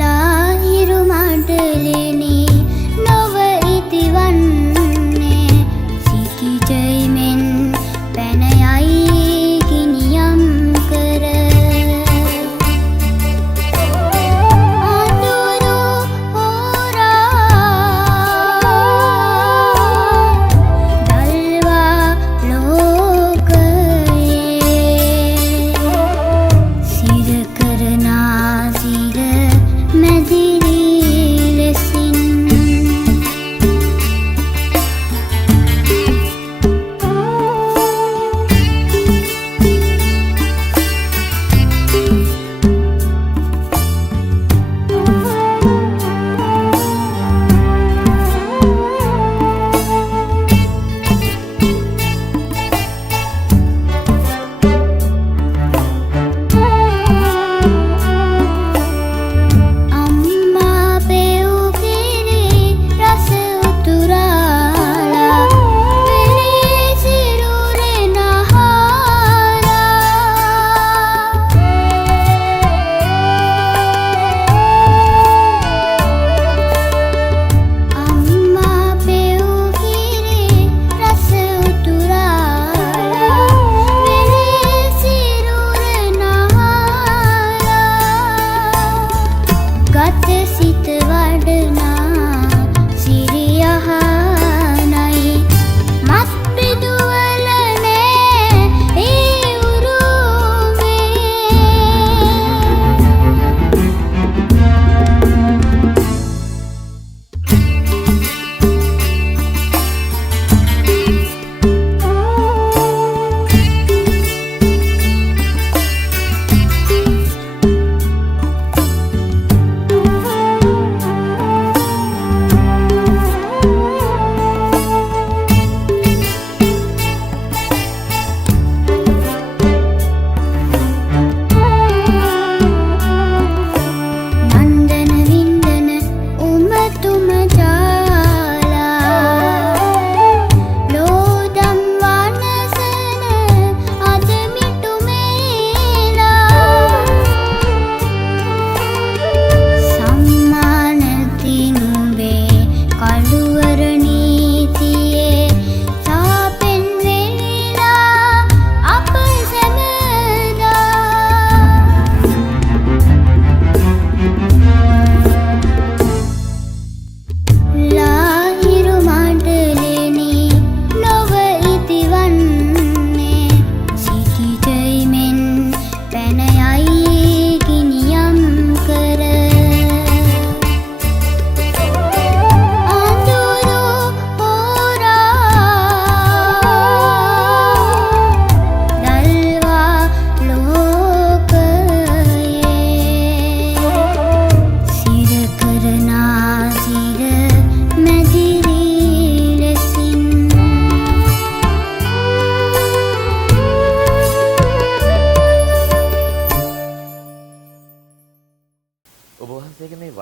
ලාහිරු මඩ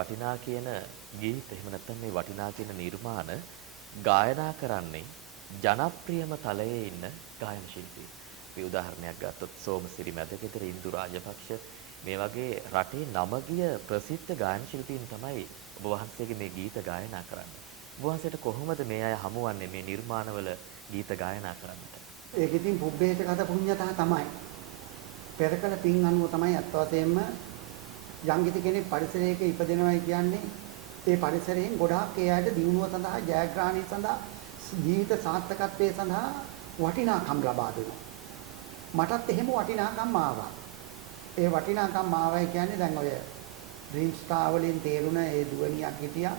වටිනා කියන ගීත එහෙම නැත්නම් මේ වටිනා කියන නිර්මාණ ගායනා කරන්නේ ජනප්‍රියම තලයේ ඉන්න ගායන ශිල්පී. අපි උදාහරණයක් ගත්තොත් සෝමසිරි මැදගෙදර ඉන්දු රාජපක්ෂ මේ වගේ රටේ නමගිය ප්‍රසිද්ධ ගායන ශිල්පීන් තමයි ඔබ වහන්සේගේ මේ ගීත ගායනා කරන්නේ. ඔබ වහන්සේට කොහොමද මේ අය හමුවන්නේ මේ නිර්මාණවල ගීත ගායනා කරන්නට? ඒක ඉතින් පුබ්බේත කත පුඤ්ඤතා තමයි. පෙරකල පින් අනුව තමයි අත් වශයෙන්ම යම්කිසි කෙනෙක් පරිසරයක ඉපදෙනවයි කියන්නේ ඒ පරිසරයෙන් ගොඩාක් ඒ අයට දියුණුව සඳහා ජයග්‍රහණය සඳහා ජීවිත සාර්ථකත්වයේ සඳහා වටිනාකම් ලබා දෙනවා. මටත් එහෙම වටිනාකම් ආවා. ඒ වටිනාකම් ආවයි කියන්නේ දැන් ඔය ඩ්‍රීම් ස්ටාර් වලින් තේරුණ ඒ දුවනියක් හිටියා.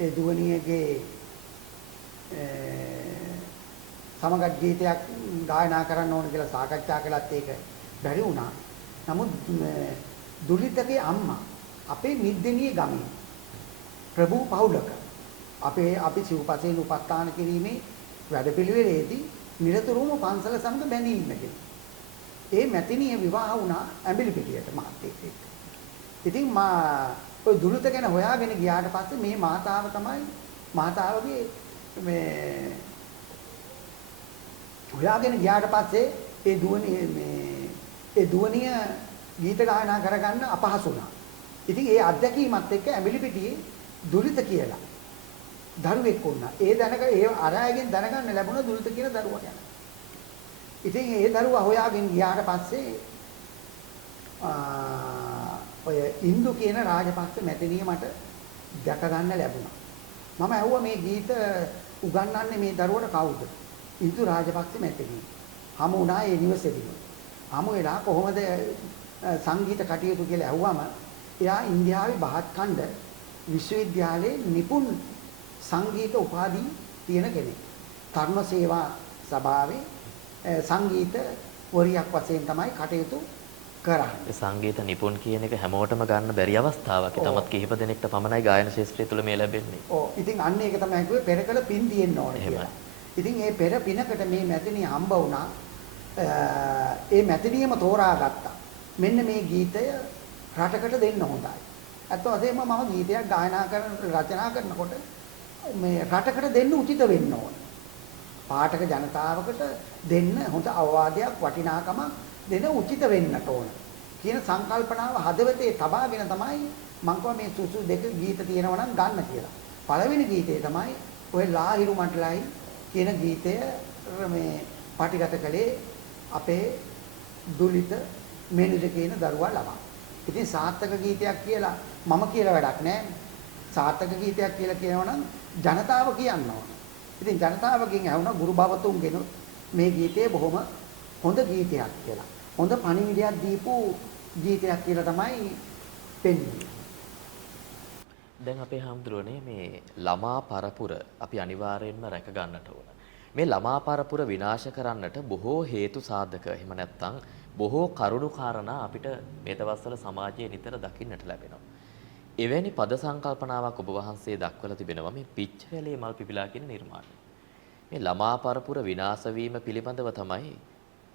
ඒ දුවනියගේ සමගත් ගීතයක් ගායනා කරන්න ඕන කියලා සාකච්ඡා කළත් ඒක බැරි වුණා. නමුත් දුලිතගේ අම්මා අපේ මිද්දෙනිය ගමේ ප්‍රභූ පවුලක අපි සිව්පසයෙන් උපස්ථාන කිරීමේ වැඩපිළිවෙලේදී නිරතුරුවම පන්සල සමග බැඳී ඉන්න කෙනෙක්. ඒ මැතිණිය විවාහ වුණා ඇඹිලිපිටියට මාත් එක්ක. ඉතින් මා ඔය දුලිත ගැන හොයාගෙන ගියාට පස්සේ මේ මාතාව තමයි මාතාවගේ මේ හොයාගෙන ගියාට පස්සේ ඒ දුවනිය ගීත ගායනා කරගන්න අපහසු වුණා. ඉතින් ඒ අත්දැකීමත් එක්ක ඇඹිලිපිටියේ දුලිත කියලා දරුවෙක් වුණා. ඒ අරයගෙන් දැනගන්න ලැබුණා දුලිත කියන දරුවා ගැන. ඉතින් ඒ දරුවා හොයාගෙන ගියාට පස්සේ ඔය ඉන්දු කියන රාජපක්ෂ මැතිණිය මට දැක ගන්න ලැබුණා. මම ඇහුවා මේ ගීත උගන්වන්නේ මේ දරුවට කවුද? ඉන්දු රාජපක්ෂ මැතිණිය. හමු වුණා ඒ නිවසේදීම. හමු වෙලා කොහොමද සංගීත කටයුතු කියලා ඇහුවම එයා ඉන්දියාවේ බහත්ඛණ්ඩ විශ්වවිද්‍යාලයේ නිපුන් සංගීත උපාධි තියෙන කෙනෙක්. තරුණ සේවා සභාවේ සංගීත වරියක් වශයෙන් තමයි කටයුතු කරන්නේ. සංගීත නිපුන් කියන එක හැමෝටම ගන්න බැරි අවස්ථාවක්. තමත් කිහිප දෙනෙක්ට පමණයි ගායන ශාස්ත්‍රය තුළ මේ ලැබෙන්නේ. ඔව්. ඉතින් අන්න ඒක තමයි කිව්වේ පෙරකල පින් තියෙන්න ඕනේ කියලා. ඉතින් මේ පෙර පිනකට මේ මැතිණිය හම්බ වුණා. ඒ මැතිණියම තෝරාගත්තා. මෙන්න මේ ගීතය රටකට දෙන්න හොඳයි. අත් වශයෙන්ම මම ගීතයක් ගායනා කරන රචනා කරනකොට මේ රටකට දෙන්න උචිත වෙන්න ඕන. පාඨක ජනතාවකට දෙන්න හොඳ අවවාදයක් වටිනාකමක් දෙන්න උචිත වෙන්නට ඕන. කියන සංකල්පනාව හදවතේ තබාගෙන තමයි මම කිව්වා මේ සුසු දෙක ගීත තියෙනවා නම් ගන්න කියලා. පළවෙනි ගීතය තමයි ඔය ලාහිරු මට්ලයි කියන ගීතය මේ පාටිගත කළේ අපේ දුලිත මෙනිද කියන දරුවා ළමා. ඉතින් සාර්ථක ගීතයක් කියලා මම කියලා වැඩක් නැහැ. සාර්ථක ගීතයක් කියලා කියනවනම් ජනතාව කියන්න ඕන. ඉතින් ජනතාවගෙන් ඇහුණා ගුරු බවතුන්ගෙන මේ ගීතේ බොහොම හොඳ ගීතයක් කියලා. හොඳ පණිවිඩයක් දීපු ගීතයක් කියලා තමයි පෙන්වන්නේ. දැන් අපේ හාමුදුරනේ මේ ළමා පරපුර අපි අනිවාර්යයෙන්ම රැක ගන්නට ඕන. මේ ළමා පරපුර විනාශ කරන්නට බොහෝ හේතු සාධක එහෙම නැත්නම් බොහෝ කරුණු කාරණා අපිට මේ දවස්වල සමාජයේ නිතර දකින්නට ලැබෙනවා. එවැනි පද සංකල්පනාවක් ඔබ වහන්සේ දක්වලා තිබෙනවා මේ පිච්චවැලේ මල් පිපිලා කියන නිර්මාණය. මේ ළමා පරපුර විනාශ වීම පිළිබඳව තමයි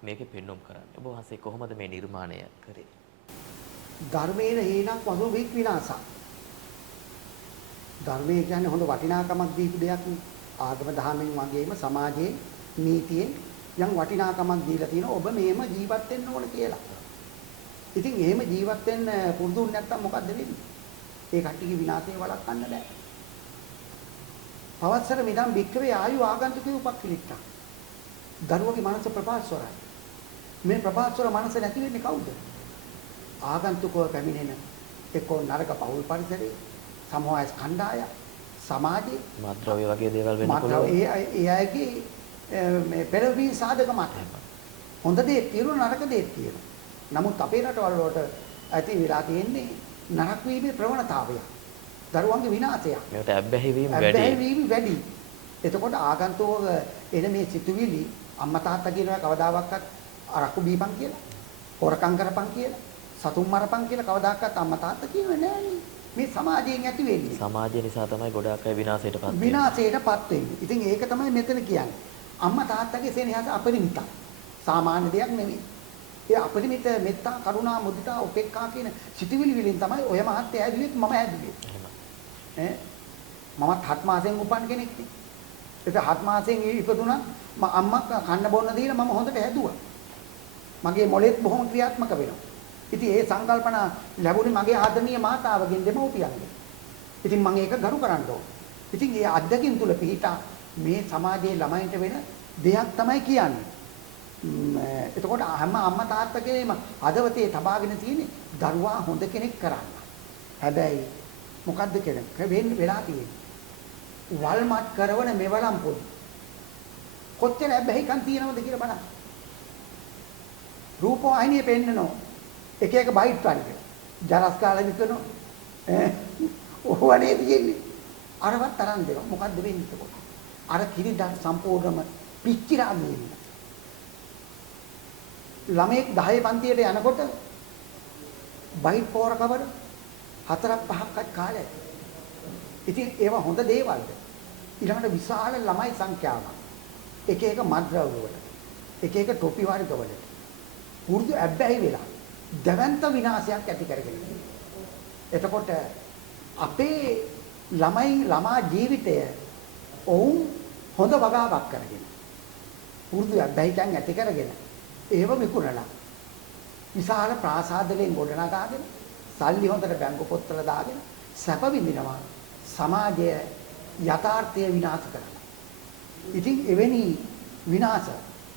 මේකේ පෙන්වුම් කරන්නේ. ඔබ වහන්සේ කොහොමද මේ නිර්මාණය කරේ? ධර්මයේ හේනක් වසු විනාශ. ධර්මයේ කියන්නේ හොඳ වටිනාකමක් දීපු දෙයක් නේ. ආගම දහමෙන් වගේම සමාජයේ නීතියෙන් යම් වටිනාකමක් දීලා තියෙනවා. ඔබ මෙහෙම ජීවත් වෙන්න ඕන කියලා. ඉතින් එහෙම ජීවත් වෙන්න පුරුදු නැත්නම් මොකද්ද වෙන්නේ? ඒ කට්ටියගේ විනාශය වළක්වන්න බෑ. පවත්සර මිදම් බික්කවේ ආයු ආගන්තුකේ උපක්ඛලිට්ඨ. දරුවගේ මනස ප්‍රපාස්වරයි. මේ ප්‍රපාස්වර මනස නැති වෙන්නේ කවුද? ආගන්තුකව පැමිණෙන එක්කෝ නරක පෞල් පරිසරේ සමාජ කණ්ඩායම් සමාජයේ මාත්‍රාවේ වගේ දේවල් වෙන්න පුළුවන්. ඒ අයගේ මේ පෙරවීම සාධක මත හොඳ දේ තියෙනවා නරක දේ තියෙනවා. නමුත් අපේ රටවල් වලට ඇති වෙලා තියෙන්නේ නරක වීමේ ප්‍රවණතාවය. දරුවන්ගේ විනාශය. මේකට ඇබ්බැහි වීම වැඩි. ඇබ්බැහි වීම වැඩි. එතකොට ආගන්තුක එන මේ සිතුවිලි අම්මා තාත්තා කියනවා කවදාවත් අරක්කු බීපන් කියලා, හොරකම් කරපන් කියලා, සතුන් මරපන් කියලා කවදාවත් අම්මා තාත්තා කියවේ නෑනේ. මේ සමාජයෙන් ඇති වෙන්නේ. සමාජය නිසා තමයි ගොඩාක් අය විනාශයටපත් වෙන්නේ. විනාශයටපත් වෙන්නේ. ඉතින් ඒක තමයි මෙතන කියන්නේ. අම්මා තාත්තගේ සෙනෙහස අපරිමිතයි. සාමාන්‍ය දෙයක් නෙවෙයි. ඒ අපරිමිත මෙත්තා කරුණා මුදිතා උපේක්ඛා කියන සිතුවිලි වලින් තමයි ඔය මහත්ය ඇදුවෙත් මම ඇදුවේ. මමත් 7 මාසෙන් උපන් කෙනෙක් නේ. ඒක 7 මාසෙන් ඉපදුණා අම්මා කන්න බොන්න දීලා මම හොඳට හැදුවා. මගේ මොළෙත් බොහොම ක්‍රියාත්මක වෙනවා. ඉතින් ඒ සංකල්පන ලැබුණේ මගේ ආදරණීය මාතාවගෙන් දෙමව්පියන්ගෙන්. ඉතින් මම ඒක ගරු කරන්න ඕන. ඉතින් ඒ අත්දැකීම් තුල පිහිටා මේ සමාජයේ ළමයින්ට වෙන දෙයක් තමයි කියන්නේ. එතකොට අම්මා තාත්තගේම හදවතේ තබාගෙන තියෙන්නේ දරුවා හොඳ කෙනෙක් කරන්න. හැබැයි මොකද්ද කියන්නේ වෙලා තියෙන්නේ? වල්මත් කරවන මෙවලම් පොඩි. කොච්චර හැබැයිකම් තියෙනවද කියලා බලන්න. රූපවාහිනියේ පෙන්නනවා. එක එක බයිට් වලින්. ජරස් කාලේ විකනෝ. ඔහොවනේ තියෙන්නේ. අරවත් තරම් දෙනවා. මොකද්ද වෙන්නේ එතකොට? අර කිරිදා සම්පූර්ණම පිච්චිලා ගිහින්. ළමෙක් 10 පන්තියට යනකොට බයිට් පෝර කවර 4-5ක් කාලේ. ඉතින් ඒවා හොඳ දේවල්ද? ඊළඟට විශාල ළමයි සංඛ්‍යාවක්. එක එක මත්ද්‍රව්‍ය වල. එක එක ටොපි වර්ග වල. පුරුදු ඇබ්බැහි වෙලා දවන්ත විනාශයක් ඇති කරගෙන ඉන්නවා. එතකොට අපේ ළමා ජීවිතය ඔවුන් හොඳ වගාවක් කරගෙන පුරුදු ඇබ්බැහිකම් ඇති කරගෙන ඒව විකුණලා විශාල ප්‍රාසාදලෙන් ගොඩනගාගෙන සල්ලි හොඳට බැංකු පොත්වල දාගෙන සැප විඳිනවා සමාජය යථාර්ථය විනාශ කරනවා. ඉතින් එවැනි විනාශ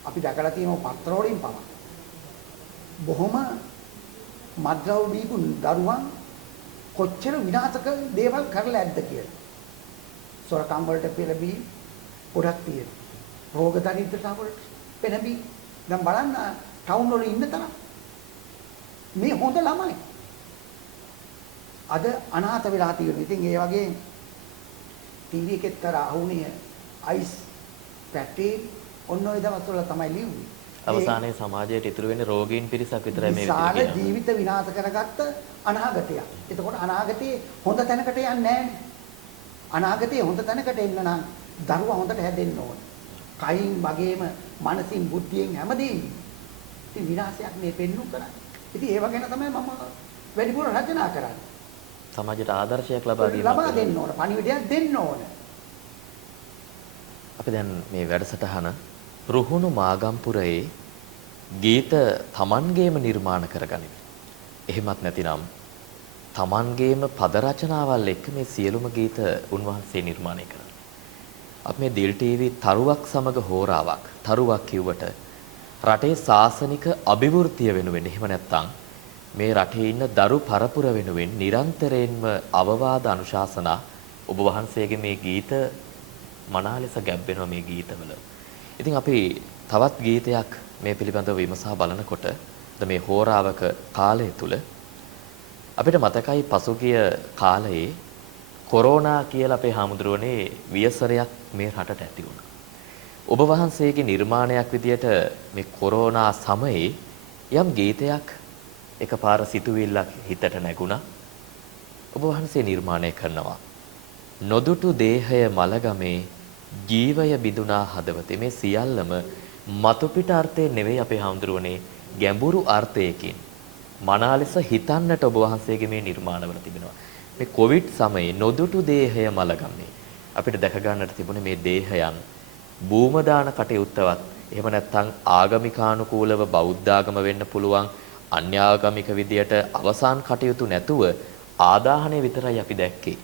අපි දැකලා තියෙනවා පත්‍ර වලින් පවා. බොහොම මද්ද්‍රව්‍ය බීපු දරුවන් කොච්චර විනාශක දේවල් කරලා ඇද්ද කියලා. සොරකම් වලට පෙළඹී ගොඩක් තියෙනවා. රෝග දරිද්‍රතාව වලට පෙළඹී දැන් බලන්න ටවුන් වල ඉන්න තරම් මේ හොඳ ළමයි අද අනාථ වෙලා තියෙනවා. ඉතින් ඒ වගේ ටීවී එකෙත් කර අහුණිය අයිස් පැටේ ඔන්න ඔය දවස් වල තමයි ලියුවේ. අවසානයේ සමාජයට ඉතුරු වෙන්නේ රෝගීන් පිරිසක් විතරයි මේ විශාල විදිහට ජීවිත විනාශ කරගත්ත අනාගතයක්. එතකොට අනාගතේ හොඳ තැනකට යන්නේ නැහැ. අනාගතේ හොඳ තැනකට එන්න නම් දරුවා හොඳට හැදෙන්න ඕන. කයින් වගේම මනසින් බුද්ධියෙන් හැමදේම. ඉතින් විනාශයක් මේ පෙන්නු කරන්නේ. ඉතින් ඒව ගැන තමයි මම වැඩිපුර රචනා කරන්නේ. සමාජයට ආදර්ශයක් ලබා දෙන්න ඕන. පණිවිඩයක් දෙන්න ඕන. අපි දැන් මේ වැඩසටහන රුහුණු මාගම්පුරේ ගීත තමන්ගේම නිර්මාණ කරගනිමු. එහෙමත් නැතිනම් තමන්ගේම පද රචනාවල් එක්ක මේ සියලුම ගීත උන්වහන්සේ නිර්මාණය කරනවා. අපි මේ දිල් ටීවී තරුවක් සමග හෝරාවක් තරුවක් කිව්වට රටේ සාසනික අභිවෘද්ධිය වෙනුවෙන් එහෙම නැත්නම් මේ රටේ ඉන්න දරු පරපුර වෙනුවෙන් නිරන්තරයෙන්ම අවවාද අනුශාසනා ඔබ වහන්සේගේ මේ ගීත මනා ලෙස ගැබ්වෙනවා මේ ගීතවල. ඉතින් අපි තවත් ගීතයක් මේ පිළිබඳව විමසා බලනකොට මේ හෝරාවක කාලය තුල අපිට මතකයි පසුගිය කාලයේ කොරෝනා කියලා අපේ හාමුදුරුවනේ ව්‍යසනයක් මේ රටට ඇති වුණා. ඔබ වහන්සේගේ නිර්මාණයක් විදියට මේ කොරෝනා සමයේ යම් ගීතයක් එකපාර සිතුවිල්ලක් හිතට නැගුණා. ඔබ වහන්සේ නිර්මාණය කරනවා. නොදුටු දේහය මලගමේ ජීවය බිඳුනා හදවතේ මේ සියල්ලම මතු පිට අර්ථය නෙවෙයි අපේ හාමුදුරුවනේ ගැඹුරු අර්ථයකින් මනා ලෙස හිතන්නට ඔබ වහන්සේගේ මේ නිර්මාණවල තිබෙනවා. මේ කොවිඩ් සමයේ නොදුටු දේහය මලගමේ අපිට දැක ගන්නට තිබුණේ මේ දේහයන් භූම දාන කටයුත්තවත් එහෙම නැත්නම් ආගමිකානුකූලව බෞද්ධාගම වෙන්න පුළුවන් අන්‍යාගමික විදියට අවසන් කටයුතු නැතුව ආදාහනය විතරයි අපි දැක්කේ.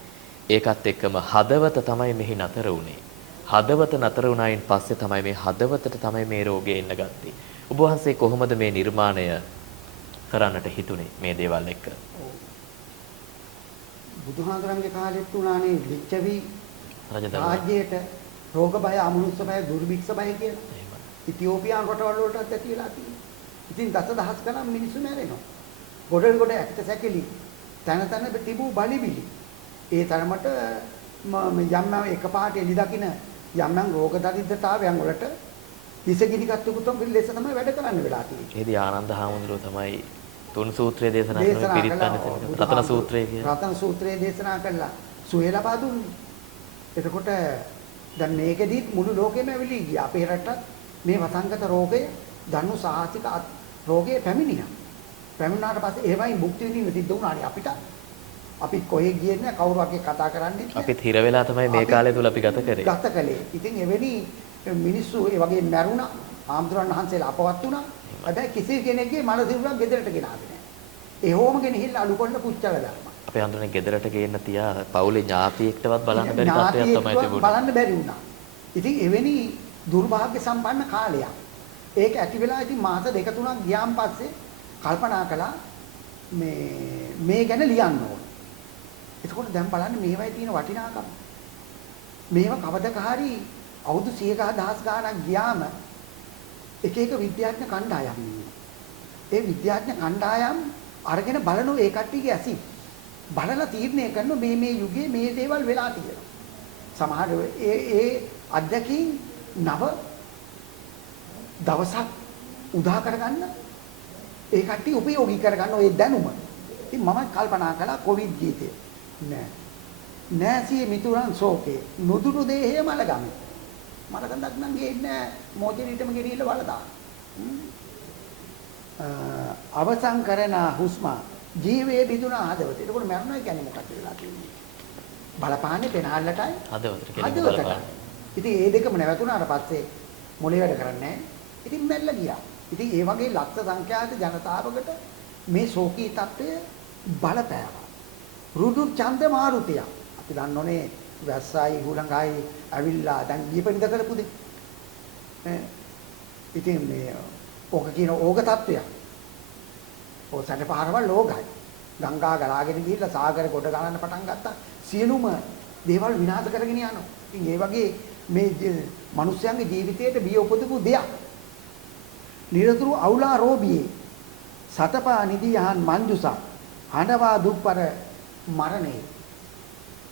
ඒකත් එක්කම හදවත තමයි මෙහි නතර වුනේ. හදවත නතර වුණායින් පස්සේ තමයි මේ හදවතට තමයි මේ රෝගය එන්න ගත්තේ. ඔබ වහන්සේ කොහොමද මේ නිර්මාණය කරන්නට හිතුනේ මේ දේවල් එක්ක? බුදුහාඳුරන්ගේ කාලෙත් උනානේ ලිච්ඡවි රාජ්‍යයට රෝග බය, අමනුෂ්‍ය බය, දුර්භික්ෂ බය කියලා. ඉතියෝපියානු රටවල් වලටත් ඇති වෙලා තියෙනවා. ඉතින් දසදහස් ගණන් මිනිස්සු මැරෙනවා. ගොඩ ගොඩ ඇට සැකිලි තන තන තිබූ බලි ඒ තරමට යම් එකපාරට එලි දකින්න යම් රෝග දරිද්‍රතාවයන් වලට හිසගිනිගත්තු කුතුම් ලෙස තමයි වැඩ කරන්න වෙලා තියෙන්නේ. ඒදී ආනන්ද හාමුදුරුවෝ තමයි තුන් සූත්‍රය දේශනා කරන පිරිත් රතන සූත්‍රය කියන්නේ. රතන සූත්‍රය දේශනා කළා. සුවය ලබා දුන්නේ. එතකොට දැන් මේකෙදිත් මුළු ලෝකෙම ඇවිලී ගියා. අපේ රටත් මේ වසංගත රෝගය ධනු සාහසික රෝගේ පැමිණියා. පැමිණුණාට පස්සේ ඒවයින් භුක්ති විඳින්න සිද්ධ වුණානේ අපිට. අපිත් කොහෙ ගියේ නැහැ කවුරුවක්ගේ කතා කරන්නේ නැහැ. අපිත් හිර වෙලා තමයි මේ කාලය තුල අපි ගත කරේ. ගත කළේ. ඉතින් එවැනි මිනිස්සු ඒ වගේ මැරුණා. ආම්දුරන් වහන්සේලා අපවත් වුණා. හැබැයි කිසි කෙනෙක්ගේ මල සිරුරක් ගෙදරට ගෙනාවේ නැහැ. ඒ හෝම ගෙනහිල්ලා අලු කොණ්ඩ පුච්චල දානවා. අපේ හඳුනේ ගෙදරට ගේන්න තියා පවුලේ ඥාතියෙක්ටවත් බලන්න බැරි තත්ත්වයක් තමයි තිබුණේ. බලන්න බැරි වුණා. ඉතින් එවැනි දුර්භාග්‍ය සම්පන්න කාලයක්. ඒක ඇති වෙලා ඉතින් මාස දෙක තුනක් ගියාන් පස්සේ කල්පනා කළා මේ ගැන ලියන්න ඕන. එතකොට දැන් බලන්න මේවයි තියෙන වටිනාකම. මේව කවදක හරි අවුරුදු 100 දහස් ගාණක් ගියාම එක එක විද්‍යාඥ කණ්ඩායම් ඉන්නවා. ඒ විද්‍යාඥ කණ්ඩායම් අරගෙන බලනෝ ඒ කට්ටියගේ ඇසින් බලලා තීරණය කරන මේ යුගයේ මේ දේවල් වෙලා තියෙනවා. සමහර ඒ අධ්‍යක්ෂින් නව දවසක් උදා කරගන්න ඒ කට්ටිය උපයෝගී කරගන්න ඔය දැනුම. ඉතින් මම කල්පනා කළා කොවිඩ් ගීතය. නෑසිය මිතුරන් ශෝකේ නුදුරු දේහය මලගමේ. මලගඳක් නම් ගේන්නේ මොජෙනිටම ගෙනියලා වලදා. අවසන් කරන හුස්ම ජීවයේ බිඳුන හදවත. ඒකෝට මරණයි කියන්නේ මොකක්ද වෙලා තියෙන්නේ? බලපාන්නේ පෙනාල්ලටයි හදවතට කියන්නේ බලපාන. ඉතින් මේ දෙකම නැවතුණාට පස්සේ මොලේ වැඩ කරන්නේ නැහැ. ඉතින් මැල්ල ගියා. ඉතින් ඒ වගේ ලක්ෂ සංඛ්‍යාත ජනතාවකට මේ ශෝකී තත්ත්වය බලපෑවා. රුදු ඡන්ද මාරුතිය. අපි දන්නෝනේ වැස්සයි හුලඟයි ඇවිල්ලා දැන් ගියපෙනිද කරපුද? ඉතින් මේ ඕක කියන ඕක තත්ත්වය. ඔය සැඩ පාරවල් ලෝගයි. ගංගා ගලාගෙන ගිහිල්ලා සාගර කොට ගලන්න පටන් ගත්තා. සියලුම දේවල් විනාශ කරගෙන යනවා. ඉතින් ඒ වගේ මේ මිනිස්යන්ගේ ජීවිතයට බිය උපදපු දෙයක්. නිරතුරු අවුලා රෝබියේ සතපා නිදියහන් මංජුසා හඬවා දුප්පර මරණේ.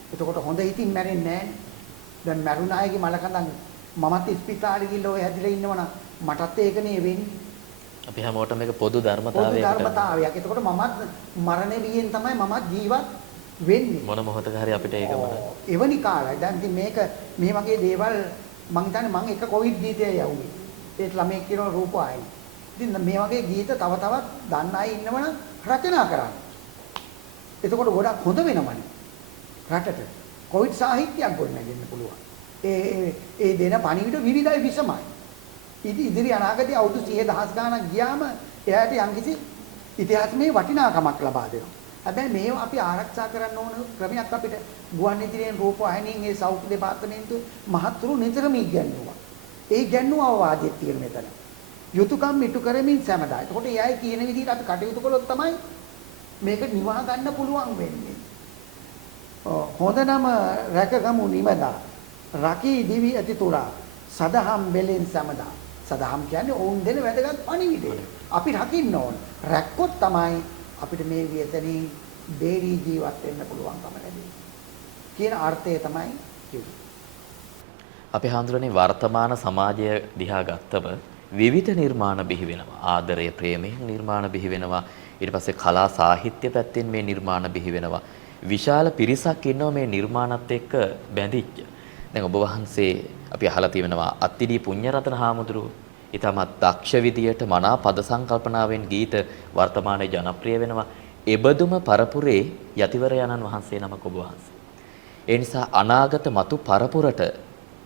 එතකොට හොඳ හිතින් මැරෙන්නේ නැහැ. දැන් මරුණ අයගේ මලකඳන් මමත් ඉස්පිතාලේ ගිහලා ඔය හැදිලා ඉන්නවනම් මටත් ඒකනේ වෙන්නේ. අපි හැමෝටම මේක පොදු ධර්මතාවයක්. පොදු ධර්මතාවයක්. එතකොට මමත් මරණය වියෙන් තමයි මමත් ජීවත් වෙන්නේ. මොන මොහොතක හරි අපිට ඒක මොන. එවැනි කාලයි. දැන් ඉතින් මේක මේ වගේ දේවල් මං හිතන්නේ මං එක කොවිඩ් ගීතය යවුවේ. ඒත් ළමයි කියන රූපයයි. ඉතින් මේ වගේ ගීත තව තවත් දන්න අය ඉන්නවනම් රචනා කරන්න. එතකොට ගොඩක් හොඳ වෙනවනේ. රටට කොවිඩ් සාහිත්‍යයක් ගොඩනගෙන්න පුළුවන්. ඒ දෙන පණිවිඩ විවිධයි විසමයි. ඉදිරි අනාගතයේ අවුරුදු 100 දහස් ගාණක් ගියාම එයාට යම්කිසි ඉතිහාසමය වටිනාකමක් ලබා දෙනවා. හැබැයි මේව අපි ආරක්ෂා කරන්න ඕන ක්‍රමයක් අපිට ගුවන් විදුලියෙන් රූපවාහිනියෙන් ඒ සෞඛ්‍ය දෙපාර්තමේන්තුව මහත්තුරු නිතරම ඉගැන්වුවා. ඒ ඉගැන්වුව අවවාදයේ තියෙන මෙතන. යුතුයකම් ඉටු කරමින් සෑමදා. එතකොට ඒ අය කියන විදිහට අපි කටයුතු කළොත් තමයි මේක නිවා ගන්න පුළුවන් වෙන්නේ. හොඳ නම රැකගමු නිමදා. රකී දිවි අතිතුරා සදහම් බෙලෙන් සමදා. සදහම් කියන්නේ ඔවුන් දෙන වැදගත් පණිවිඩය. අපි රකින්න ඕන. රැක්කොත් තමයි අපිට මේ වියතනින් බේරී ජීවත් වෙන්න පුළුවන්කම ලැබෙන්නේ. කියන අර්ථය තමයි කිව්වේ. අපි හඳුරන්නේ වර්තමාන සමාජය දිහා ගත්තම විවිධ නිර්මාණ බිහි වෙනවා. ආදරය, ප්‍රේමයෙන් නිර්මාණ බිහි වෙනවා. ඊට පස්සේ කලා සාහිත්‍ය පැත්තෙන් මේ නිර්මාණ බිහි වෙනවා. විශාල පිරිසක් ඉන්නවා මේ නිර්මාණත් එක්ක බැඳිච්ච. දැන් ඔබ වහන්සේ අපි අහලා තියෙනවා අත්තිඩි පුඤ්ඤරතන හාමුදුරුවෝ ඊටමත් දක්ෂ විදියට මනා පද සංකල්පනාවෙන් ගීත වර්තමානයේ ජනප්‍රිය වෙනවා. එබඳුම පරපුරේ යතිවරයන්න් වහන්සේ නමක් ඔබ වහන්සේ. ඒ නිසා අනාගත මතු පරපුරට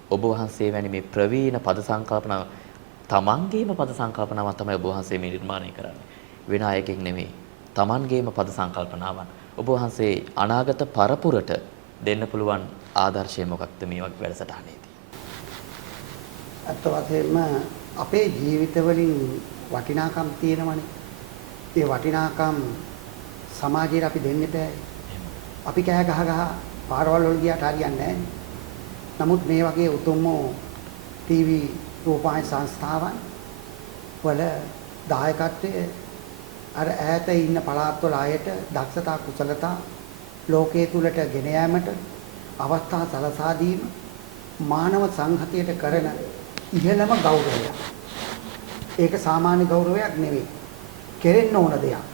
ඔබ වහන්සේ වැනි මේ ප්‍රවීණ පද සංකල්පනාව තමන්ගේම පද සංකල්පනාවක් තමයි ඔබ වහන්සේ මේ නිර්මාණය කරන්නේ. වෙන අයකින් නෙමෙයි. තමන්ගේම පද සංකල්පනාවන්. ඔබ වහන්සේ අනාගත පරපුරට දෙන්න පුළුවන් ආදර්ශය මොකක්ද මේ වගේ වැඩසටහනේදී? අත් වශයෙන්ම අපේ ජීවිතවලින් වටිනාකම් තියෙනවනේ. ඒ වටිනාකම් සමාජයට අපි දෙන්න බෑ. අපි කෑ ගහ පාරවල් වල ගියාට හරියන්නේ නැහැ. නමුත් මේ වගේ උතුම් ටීවී රූපවාහිනී සංස්ථාවන් වල දායකත්වයේ අර ඈත ඉන්න පළාත්වල අයට දක්ෂතා කුසලතා ලෝකයේ තුලට ගෙන යාමට අවස්ථා සලසා දීම මානව සංහතියට කරන ඉහළම ගෞරවයක්. ඒක සාමාන්‍ය ගෞරවයක් නෙවෙයි. කෙරෙන්න ඕන දෙයක්.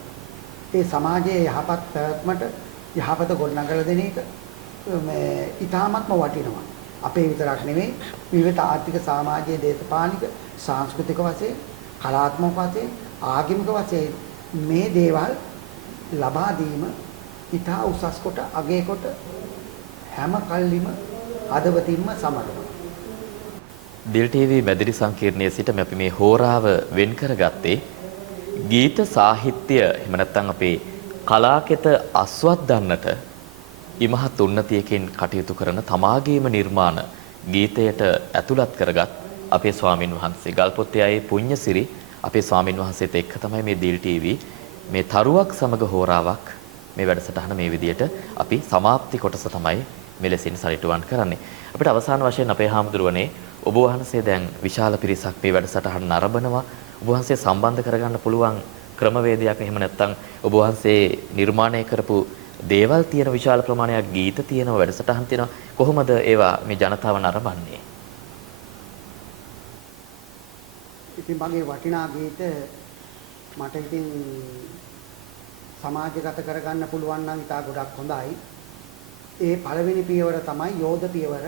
ඒ සමාජයේ යහපත් පැවැත්මට යහපත ගොඩනගලා දෙන එක මේ ඊටාත්ම වටිනවා. අපේ විතරක් නෙවෙයි විවිධ ආර්ථික සමාජීය දේශපාලනික සංස්කෘතික වශයෙන් කලාත්මක වශයෙන් ආගමික වශයෙන් මේ දේවල් ලබා දීම ඉතා උසස් කොට අගය කොට හැම කල්ලිම හදවතින්ම සමරනවා. දිල් ටීවී මැදිරි සංකීර්ණයේ සිට අපි මේ හෝරාව වෙන් කරගත්තේ ගීත සාහිත්‍ය එහෙම නැත්නම් අපේ කලාකෙත අස්වද්දන්නට ඉමහත් උන්නතියකින් කටයුතු කරන තමාගේම නිර්මාණ ගීතයට ඇතුළත් කරගත් අපේ ස්වාමින් වහන්සේ ගල්පොත්තේ පුඤ්ඤසිරි අපේ ස්වාමින් වහන්සේත් එක්ක තමයි මේ දිල් ටීවී මේ තරුවක් සමග හෝරාවක් මේ වැඩසටහන මේ විදියට අපි සමාප්ති කොටස තමයි මෙලෙසින් සරිටුවන් කරන්නේ. අපිට අවසාන වශයෙන් අපේ හාමුදුරුවනේ ඔබ වහන්සේ දැන් විශාල පිරිසක් මේ වැඩසටහන නරඹනවා. ඔබ වහන්සේ සම්බන්ධ කරගන්න පුළුවන් ක්‍රමවේදයක් එහෙම නැත්නම් ඔබ වහන්සේ නිර්මාණය කරපු දේවල් තියෙන විශාල ප්‍රමාණයක් ගීත තියෙනවා වැඩසටහන් තියෙනවා. කොහොමද ඒවා මේ ජනතාව නරඹන්නේ? ඉතින් මගේ වටිනා ගීත මට ඉතින් සමාජගත කරගන්න පුළුවන් නම් ඉතා ගොඩක් හොඳයි. ඒ පළවෙනි පියවර තමයි යෝධ පියවර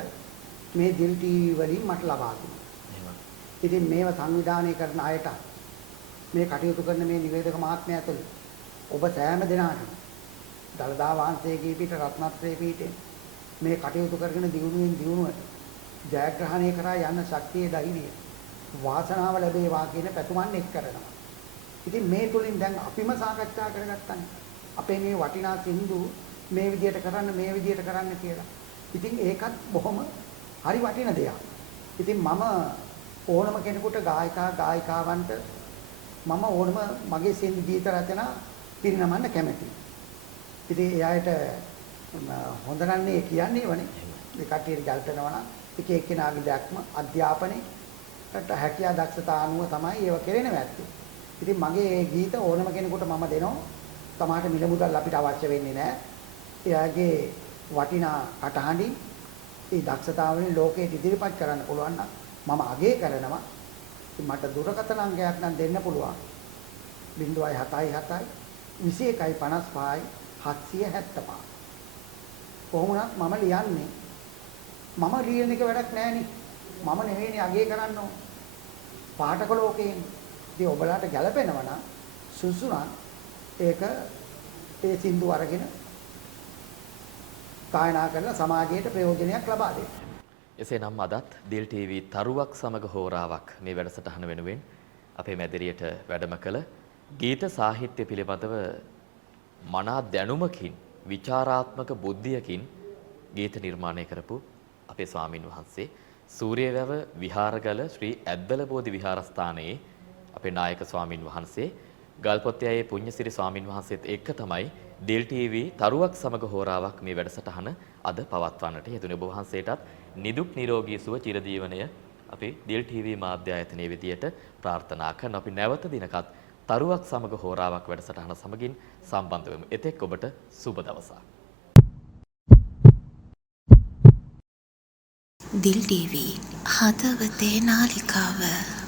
මේ දිල් ටීවී වලින් මට ලබා දුන්නා. ඉතින් මේව සංවිධානය කරන අයට මේ කටයුතු කරන මේ නිවේදක මහත්මයා ඇතුළු ඔබ සෑම දෙනාටම දළදා වහන්සේගේ පිට රත්නත්‍රේ පිටේ මේ කටයුතු කරගෙන දියුණුවෙන් දියුණුවට ජයග්‍රහණය කරා යන ශක්තිය ධෛර්යය වාසනාව ලැබේවා කියන පැතුමන් එක් කරනවා. ඉතින් මේ තුලින් දැන් අපිම සාකච්ඡා කරගත්තානේ. අපේ මේ වටිනා සින්දු මේ විදියට කරන්න කියලා. ඉතින් ඒකත් බොහොම හරි වටින දෙයක්. ඉතින් මම ඕනම කෙනෙකුට ගායිකාවන්ට මම ඕනම මගේ සින්දු ගීත රචනා පිරිනමන්න කැමැතියි. ඉතින් එයාට හොඳ නන්නේ කියන්නේ වනේ. මේ කට්ටියට ජල්පනවා නම් එක එක්කෙනාගේ දැක්ම අධ්‍යාපනයේට හැකියා දක්ෂතා අනුව තමයි ඒව කෙරෙන්නේ නැත්තේ. ඉතින් මගේ ගීත ඕනම කෙනෙකුට මම දෙනවා. තමාට මිල මුදල් අපිට අවශ්‍ය වෙන්නේ නැහැ. එයාගේ වටිනා කටහඬින් ඒ දක්ෂතාවලින් ලෝකයට ඉදිරිපත් කරන්න පුළුවන් නම් මම අගය කරනවා. මට දුරකථන අංකයක් නම් දෙන්න පුළුවන්. 077 2155 775. කොහොමුණත් මම ලියන්නේ. මම ලියන එක වැඩක් නෑනේ. මම නෙවෙයිනේ අගය කරන්න ඕන. පාඨක ලෝකයෙන්. ඉතින් ඔබලාට ගැළපෙනවා නම් සුසුනා ඒක ඒ සින්දු අරගෙන කායනා කරලා සමාජයට ප්‍රයෝජනයක් ලබා දෙන්න. එසේනම් අදත් දිල් ටීවී තරුවක් සමග හෝරාවක් මේ වැඩසටහන වෙනුවෙන් අපේ මැදිරියට වැඩම කළ ගීත සාහිත්‍ය පිළිබඳව මනා දැනුමකින් විචාරාත්මක බුද්ධියකින් ගීත නිර්මාණය කරපු අපේ ස්වාමින් වහන්සේ සූර්යවැව විහාරගල ශ්‍රී ඇද්දල බෝධි විහාරස්ථානයේ අපේ නායක ස්වාමින් වහන්සේ ගල්පොත්තේ පුඤ්ඤසිරි ස්වාමින් වහන්සේත් එක්ක තමයි දිල් ටීවී තරුවක් සමග හෝරාවක් මේ වැඩසටහන අද පවත්වන්නට යෙදුනේ. ඔබ වහන්සේටත් නිදුක් නිරෝගී සුව චිරජීවනය අපේ දිල් ටීවී මාධ්‍ය ආයතනයේ විදියට ප්‍රාර්ථනා කරන අපි නැවත දිනකත් තරුවක් සමග හෝරාවක් වැඩසටහන සමගින් සම්බන්ධ වෙමු. එතෙක් ඔබට සුබ දවසක්. දිල් ටීවී හදවතේ නාලිකාව